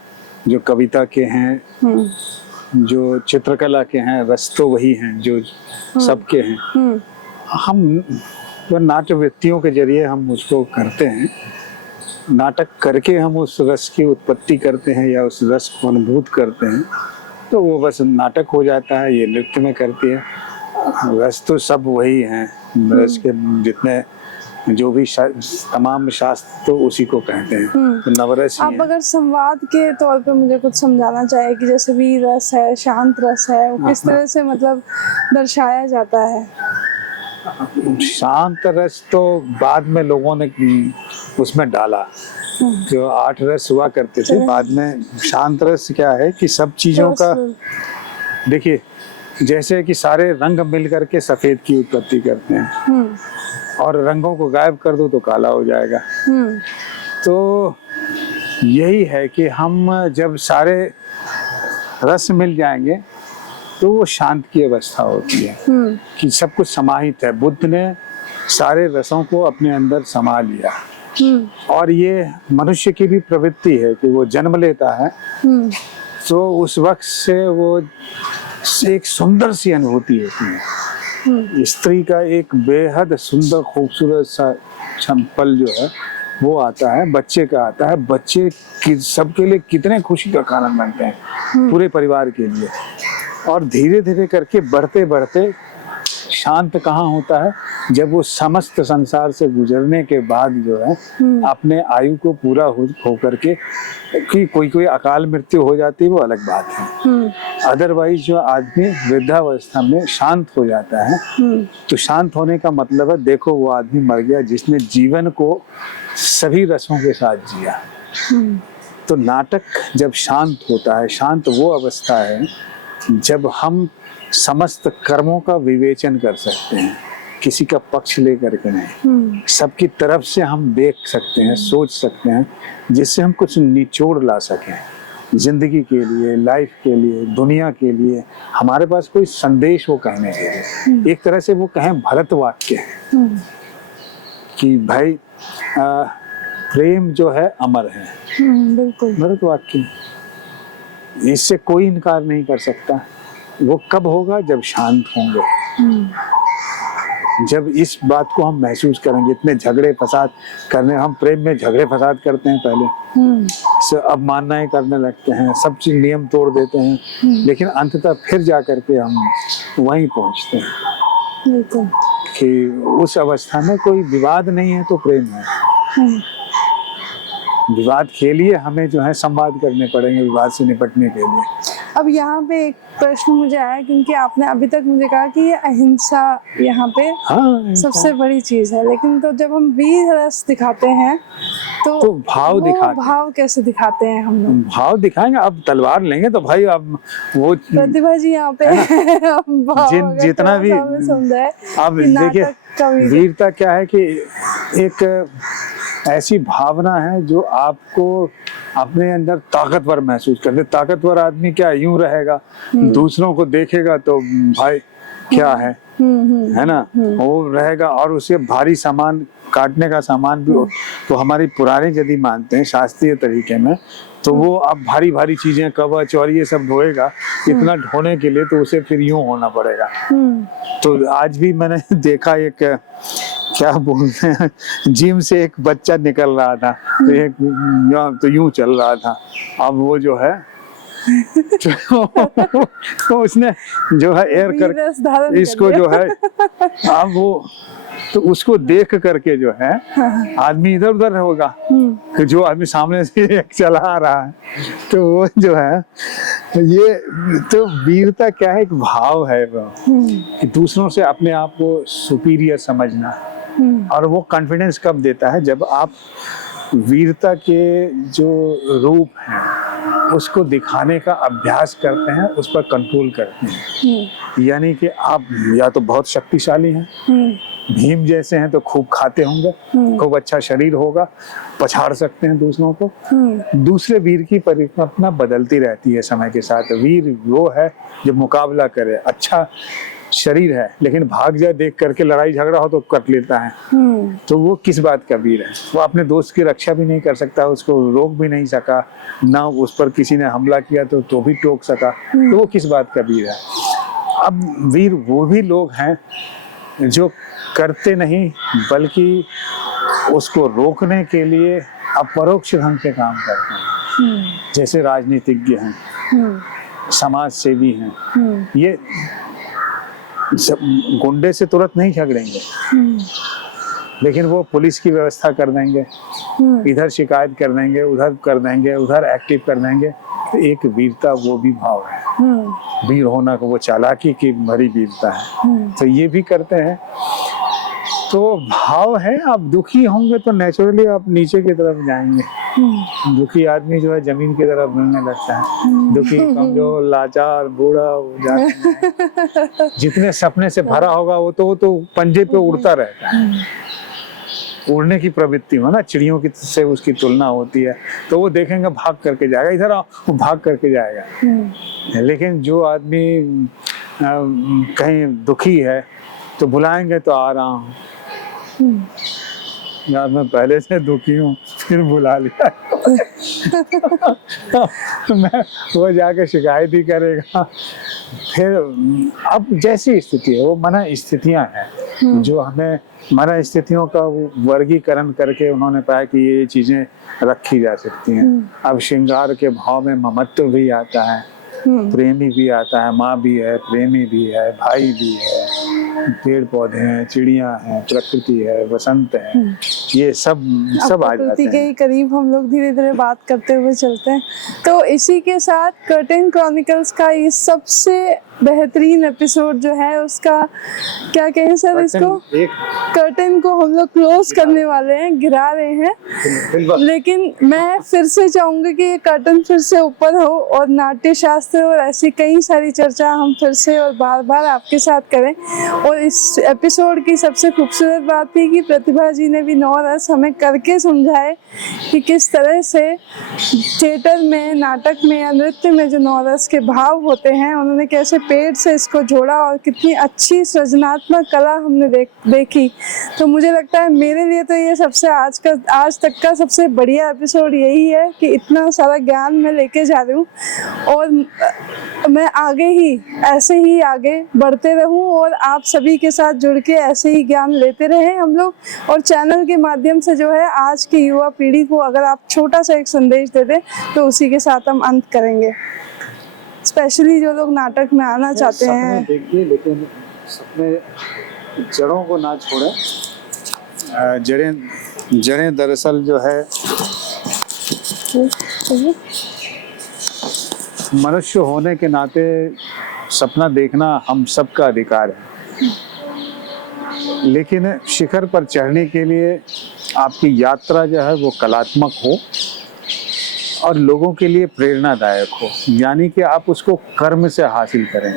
जो कविता के हैं, जो चित्रकला के हैं, रस तो वही हैं जो सबके हैं। हम नाट्य वृत्तियों के जरिए हम उसको करते हैं, नाटक करके हम उस रस की उत्पत्ति करते हैं या उस रस को अनुभूत करते हैं, तो वो बस नाटक हो जाता है। ये नृत्य में करती है, रस तो सब वही हैं, रस के जितने जो भी तमाम शास्त्र तो उसी को कहते हैं, तो नवरस ही आप अगर संवाद के तौर पे मुझे कुछ समझाना चाहे कि जैसे वीर रस है, शांत रस है, वो किस तरह से मतलब दर्शाया जाता है? शांत रस तो बाद में लोगों ने उसमें डाला, जो 8 रस हुआ करते थे, बाद में शांत रस क्या है कि सब चीजों का, देखिए जैसे कि सारे रंग मिल करके सफेद की उत्पत्ति करते हैं और रंगों को गायब कर दो तो काला हो जाएगा। तो यही है कि हम जब सारे रस मिल जाएंगे तो वो शांत की अवस्था होती है कि सब कुछ समाहित है। बुद्ध ने सारे रसों को अपने अंदर समा लिया, और ये मनुष्य की भी प्रवृत्ति है कि वो जन्म लेता है तो उस वक्त से वो एक सुंदर सी अनुभूति होती है। स्त्री का एक बेहद सुंदर खूबसूरत सा पल जो है वो आता है, बच्चे का आता है। बच्चे सबके लिए कितने खुशी का कारण बनते हैं, पूरे परिवार के लिए। और धीरे धीरे करके बढ़ते बढ़ते शांत कहाँ होता है, जब वो समस्त संसार से गुजरने के बाद जो है अपने आयु को पूरा हो करके, कि कोई अकाल मृत्यु हो जाती है वो अलग बात है। अदरवाइज जो आदमी वृद्धावस्था में शांत हो जाता है, तो शांत होने का मतलब है, देखो वो आदमी मर गया जिसने जीवन को सभी रसों के साथ जिया। तो नाटक जब शांत होता है, शांत वो अवस्था है जब हम समस्त कर्मों का विवेचन कर सकते हैं, किसी का पक्ष लेकर के नहीं, सबकी तरफ से हम देख सकते हैं, सोच सकते हैं, जिससे हम कुछ निचोड़ ला सकें जिंदगी के लिए, लाइफ के लिए, दुनिया के लिए। हमारे पास कोई संदेश हो कहने के लिए, एक तरह से वो कहें भरत वाक्य कि भाई प्रेम जो है अमर है, बिल्कुल भरत वाक्य, इससे कोई इनकार नहीं कर सकता। वो कब होगा? जब शांत होंगे, जब इस बात को हम महसूस करेंगे। इतने झगड़े फसाद करने, हम प्रेम में झगड़े फसाद करते हैं पहले, अब माननाएं करने लगते हैं, सब चीज नियम तोड़ देते हैं, लेकिन अंततः फिर जा करके हम वहीं पहुंचते हैं कि उस अवस्था में कोई विवाद नहीं है तो प्रेम है। विवाद के लिए हमें जो है संवाद करने पड़ेंगे, विवाद से निपटने के लिए। अब यहाँ पे एक प्रश्न मुझे आया, क्योंकि आपने अभी तक मुझे कहा कि ये अहिंसा यहाँ पे सबसे बड़ी चीज है, लेकिन तो जब हम वीर रस दिखाते हैं तो भाव दिखाते, भाव कैसे दिखाते हैं हम लोग? भाव दिखाएंगे। अब तलवार लेंगे तो भाई अब वो प्रतिभा जी यहाँ पे जितना भी अब देखिए, वीरता क्या है कि एक ऐसी भावना है जो आपको अपने अंदर ताकतवर महसूस करते। ताकतवर आदमी क्या यूं रहेगा, दूसरों को देखेगा तो भाई क्या है ना, वो रहेगा। और उसे भारी सामान, काटने का सामान भी तो हमारी पुराने यदि मानते हैं शास्त्रीय तरीके में, तो वो अब भारी भारी चीजें, कवच और ये सब ढोएगा, इतना ढोने के लिए तो उसे फिर यूं होना पड़ेगा। तो आज भी मैंने देखा, एक क्या बोलते हैं, जिम से एक बच्चा निकल रहा था, तो यूं चल रहा था। अब वो जो है तो उसने जो है एयर कर इसको जो है, अब वो तो उसको देख करके जो है आदमी इधर उधर होगा, जो आदमी सामने से एक चला रहा है, तो वो जो है, ये तो वीरता क्या है, एक भाव है वो, कि दूसरों से अपने आप को सुपीरियर समझना। और वो कॉन्फिडेंस कब देता है, जब आप वीरता के जो रूप हैं उसको दिखाने का अभ्यास करते हैं, उस पर कंट्रोल करते हैं। यानी कि आप या तो बहुत शक्तिशाली हैं, भीम जैसे हैं तो खूब खाते होंगे, खूब अच्छा शरीर होगा, पछाड़ सकते हैं दूसरों को। दूसरे वीर की परिकल्पना बदलती रहती है समय के साथ। वीर वो है जो मुकाबला करे, अच्छा शरीर है लेकिन भाग जाए देख करके, लड़ाई झगड़ा हो तो कट लेता है, तो वो किस बात का वीर है? वो अपने दोस्त की रक्षा भी नहीं कर सकता, उसको रोक भी नहीं सका, ना उस पर किसी ने हमला किया तो भी टोक सका, तो वो किस बात का वीर है? अब वीर वो भी लोग हैं जो करते नहीं बल्कि उसको रोकने के लिए अपरोक्ष ढंग से काम करते हैं। जैसे राजनीतिज्ञ हैं, समाज सेवी हैं, ये गुंडे से तुरंत नहीं झगड़ेंगे, लेकिन वो पुलिस की व्यवस्था कर देंगे, इधर शिकायत कर देंगे, उधर कर देंगे, उधर एक्टिव कर देंगे। तो एक वीरता वो भी भाव है। वीर होना को वो चालाकी की भरी वीरता है, तो ये भी करते हैं। तो भाव है, आप दुखी होंगे तो नेचुरली आप नीचे की तरफ जाएंगे। दुखी आदमी जो है जमीन की तरफ मिलने लगता है, दुखी, कमजोर, लाचार, बूढ़ा हो जाता है। जितने सपने से भरा होगा वो तो पंजे पे उड़ता रहता है। उड़ने की प्रवृत्ति हो ना, चिड़ियों की से उसकी तुलना होती है, तो वो देखेंगे भाग करके जाएगा, इधर आओ, वो भाग करके जाएगा। लेकिन जो आदमी कहीं दुखी है तो बुलाएंगे तो आ रहा हूँ, यार मैं पहले से दुखी हूँ, फिर बुला लिया मैं, वो जाके शिकायत ही करेगा। फिर अब जैसी स्थिति है, वो मना स्थितियां हैं जो हमें, मना स्थितियों का वर्गीकरण करके उन्होंने पाया कि ये चीजें रखी जा सकती हैं। अब श्रृंगार के भाव में ममत्व भी आता है, प्रेमी भी आता है, माँ भी है, प्रेमी भी है, भाई भी है, पेड़ पौधे हैं, चिड़िया हैं, प्रकृति है, वसंत है, ये सब आ जाते हैं। प्रकृति के करीब हम लोग धीरे धीरे बात करते हुए चलते हैं। तो इसी के साथ कर्टेन क्रॉनिकल्स का ये सबसे बेहतरीन एपिसोड जो है, उसका क्या कहें सर, इसको कर्टेन को हम लोग क्लोज करने वाले हैं, गिरा रहे हैं। लेकिन मैं फिर से चाहूंगी कि ये कर्टन फिर से ऊपर हो और नाट्य शास्त्र और ऐसी कई सारी चर्चा हम फिर से और बार बार आपके साथ करें। और इस एपिसोड की सबसे खूबसूरत बात थी कि प्रतिभा जी ने भी 9 रस हमें करके समझाए कि किस तरह से थिएटर में, नाटक में या नृत्य में जो 9 रस के भाव होते हैं, उन्होंने कैसे पेड़ से इसको जोड़ा और कितनी अच्छी सृजनात्मक कला हमने देखी। तो मुझे लगता है मेरे लिए तो ये सबसे आज तक का सबसे बढ़िया एपिसोड यही है कि इतना सारा ज्ञान मैं लेके जा रही हूँ और मैं आगे ही ऐसे ही आगे बढ़ते रहूं और आप सभी के साथ जुड़ के ऐसे ही ज्ञान लेते रहें हम लोग। और चैनल के माध्यम से जो है आज की युवा पीढ़ी को अगर आप छोटा सा एक संदेश दे दें तो उसी के साथ हम अंत करेंगे। स्पेशली जो लोग नाटक में आना चाहते हैं, देखिए, लेकिन सपने जड़ों को ना छोड़ें। जड़ें दरअसल जो है मनुष्य होने के नाते सपना देखना हम सबका अधिकार है, लेकिन शिखर पर चढ़ने के लिए आपकी यात्रा जो है वो कलात्मक हो और लोगों के लिए प्रेरणादायक हो। यानी कि आप उसको कर्म से हासिल करें,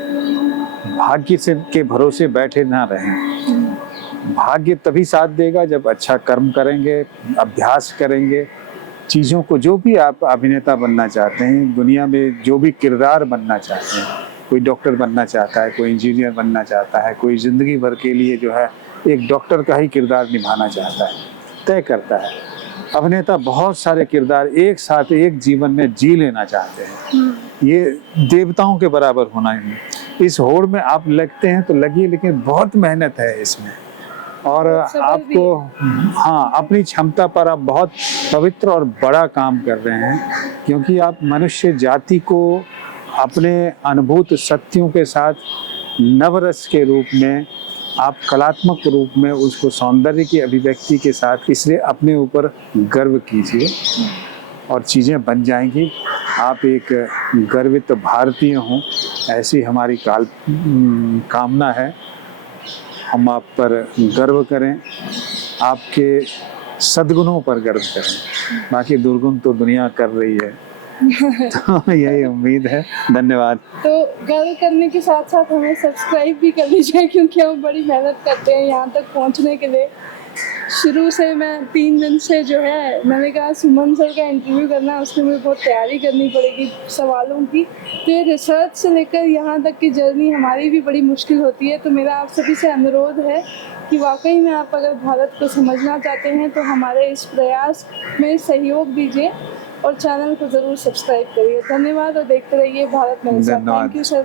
भाग्य से के भरोसे बैठे ना रहें। भाग्य तभी साथ देगा जब अच्छा कर्म करेंगे, अभ्यास करेंगे, चीज़ों को, जो भी आप अभिनेता बनना चाहते हैं, दुनिया में जो भी किरदार बनना चाहते हैं, कोई डॉक्टर बनना चाहता है, कोई इंजीनियर बनना चाहता है, कोई ज़िंदगी भर के लिए जो है एक डॉक्टर का ही किरदार निभाना चाहता है, तय करता है। अभिनेता बहुत सारे किरदार एक साथ एक जीवन में जी लेना चाहते हैं, ये देवताओं के बराबर होना है। इस होड़ में आप लगते हैं तो लगिए, लेकिन बहुत मेहनत है इसमें और आपको, हाँ, अपनी क्षमता पर आप बहुत पवित्र और बड़ा काम कर रहे हैं, क्योंकि आप मनुष्य जाति को अपने अनुभूत सत्यों के साथ नवरस के रूप में आप कलात्मक रूप में उसको सौंदर्य की अभिव्यक्ति के साथ इसलिए अपने ऊपर गर्व कीजिए और चीज़ें बन जाएंगी। आप एक गर्वित भारतीय हों, ऐसी हमारी कामना है। हम आप पर गर्व करें, आपके सद्गुणों पर गर्व करें, बाकी दुर्गुण तो दुनिया कर रही है। तो यही उम्मीद है। धन्यवाद। तो गर्व करने के साथ साथ हमें सब्सक्राइब भी कर लीजिए, क्योंकि हम बड़ी मेहनत करते हैं यहाँ तक पहुँचने के लिए। शुरू से मैं 3 दिन से जो है, मैंने कहा सुमन सर का इंटरव्यू करना है, उसमें मुझे बहुत तैयारी करनी पड़ेगी सवालों की। तो ये रिसर्च से लेकर यहाँ तक की जर्नी हमारी भी बड़ी मुश्किल होती है। तो मेरा आप सभी से अनुरोध है कि वाकई में आप अगर भारत को समझना चाहते हैं तो हमारे इस प्रयास में सहयोग दीजिए और चैनल को ज़रूर सब्सक्राइब करिए। धन्यवाद और देखते रहिए भारत मेरे साथ। धन्यवाद। Thank you sir.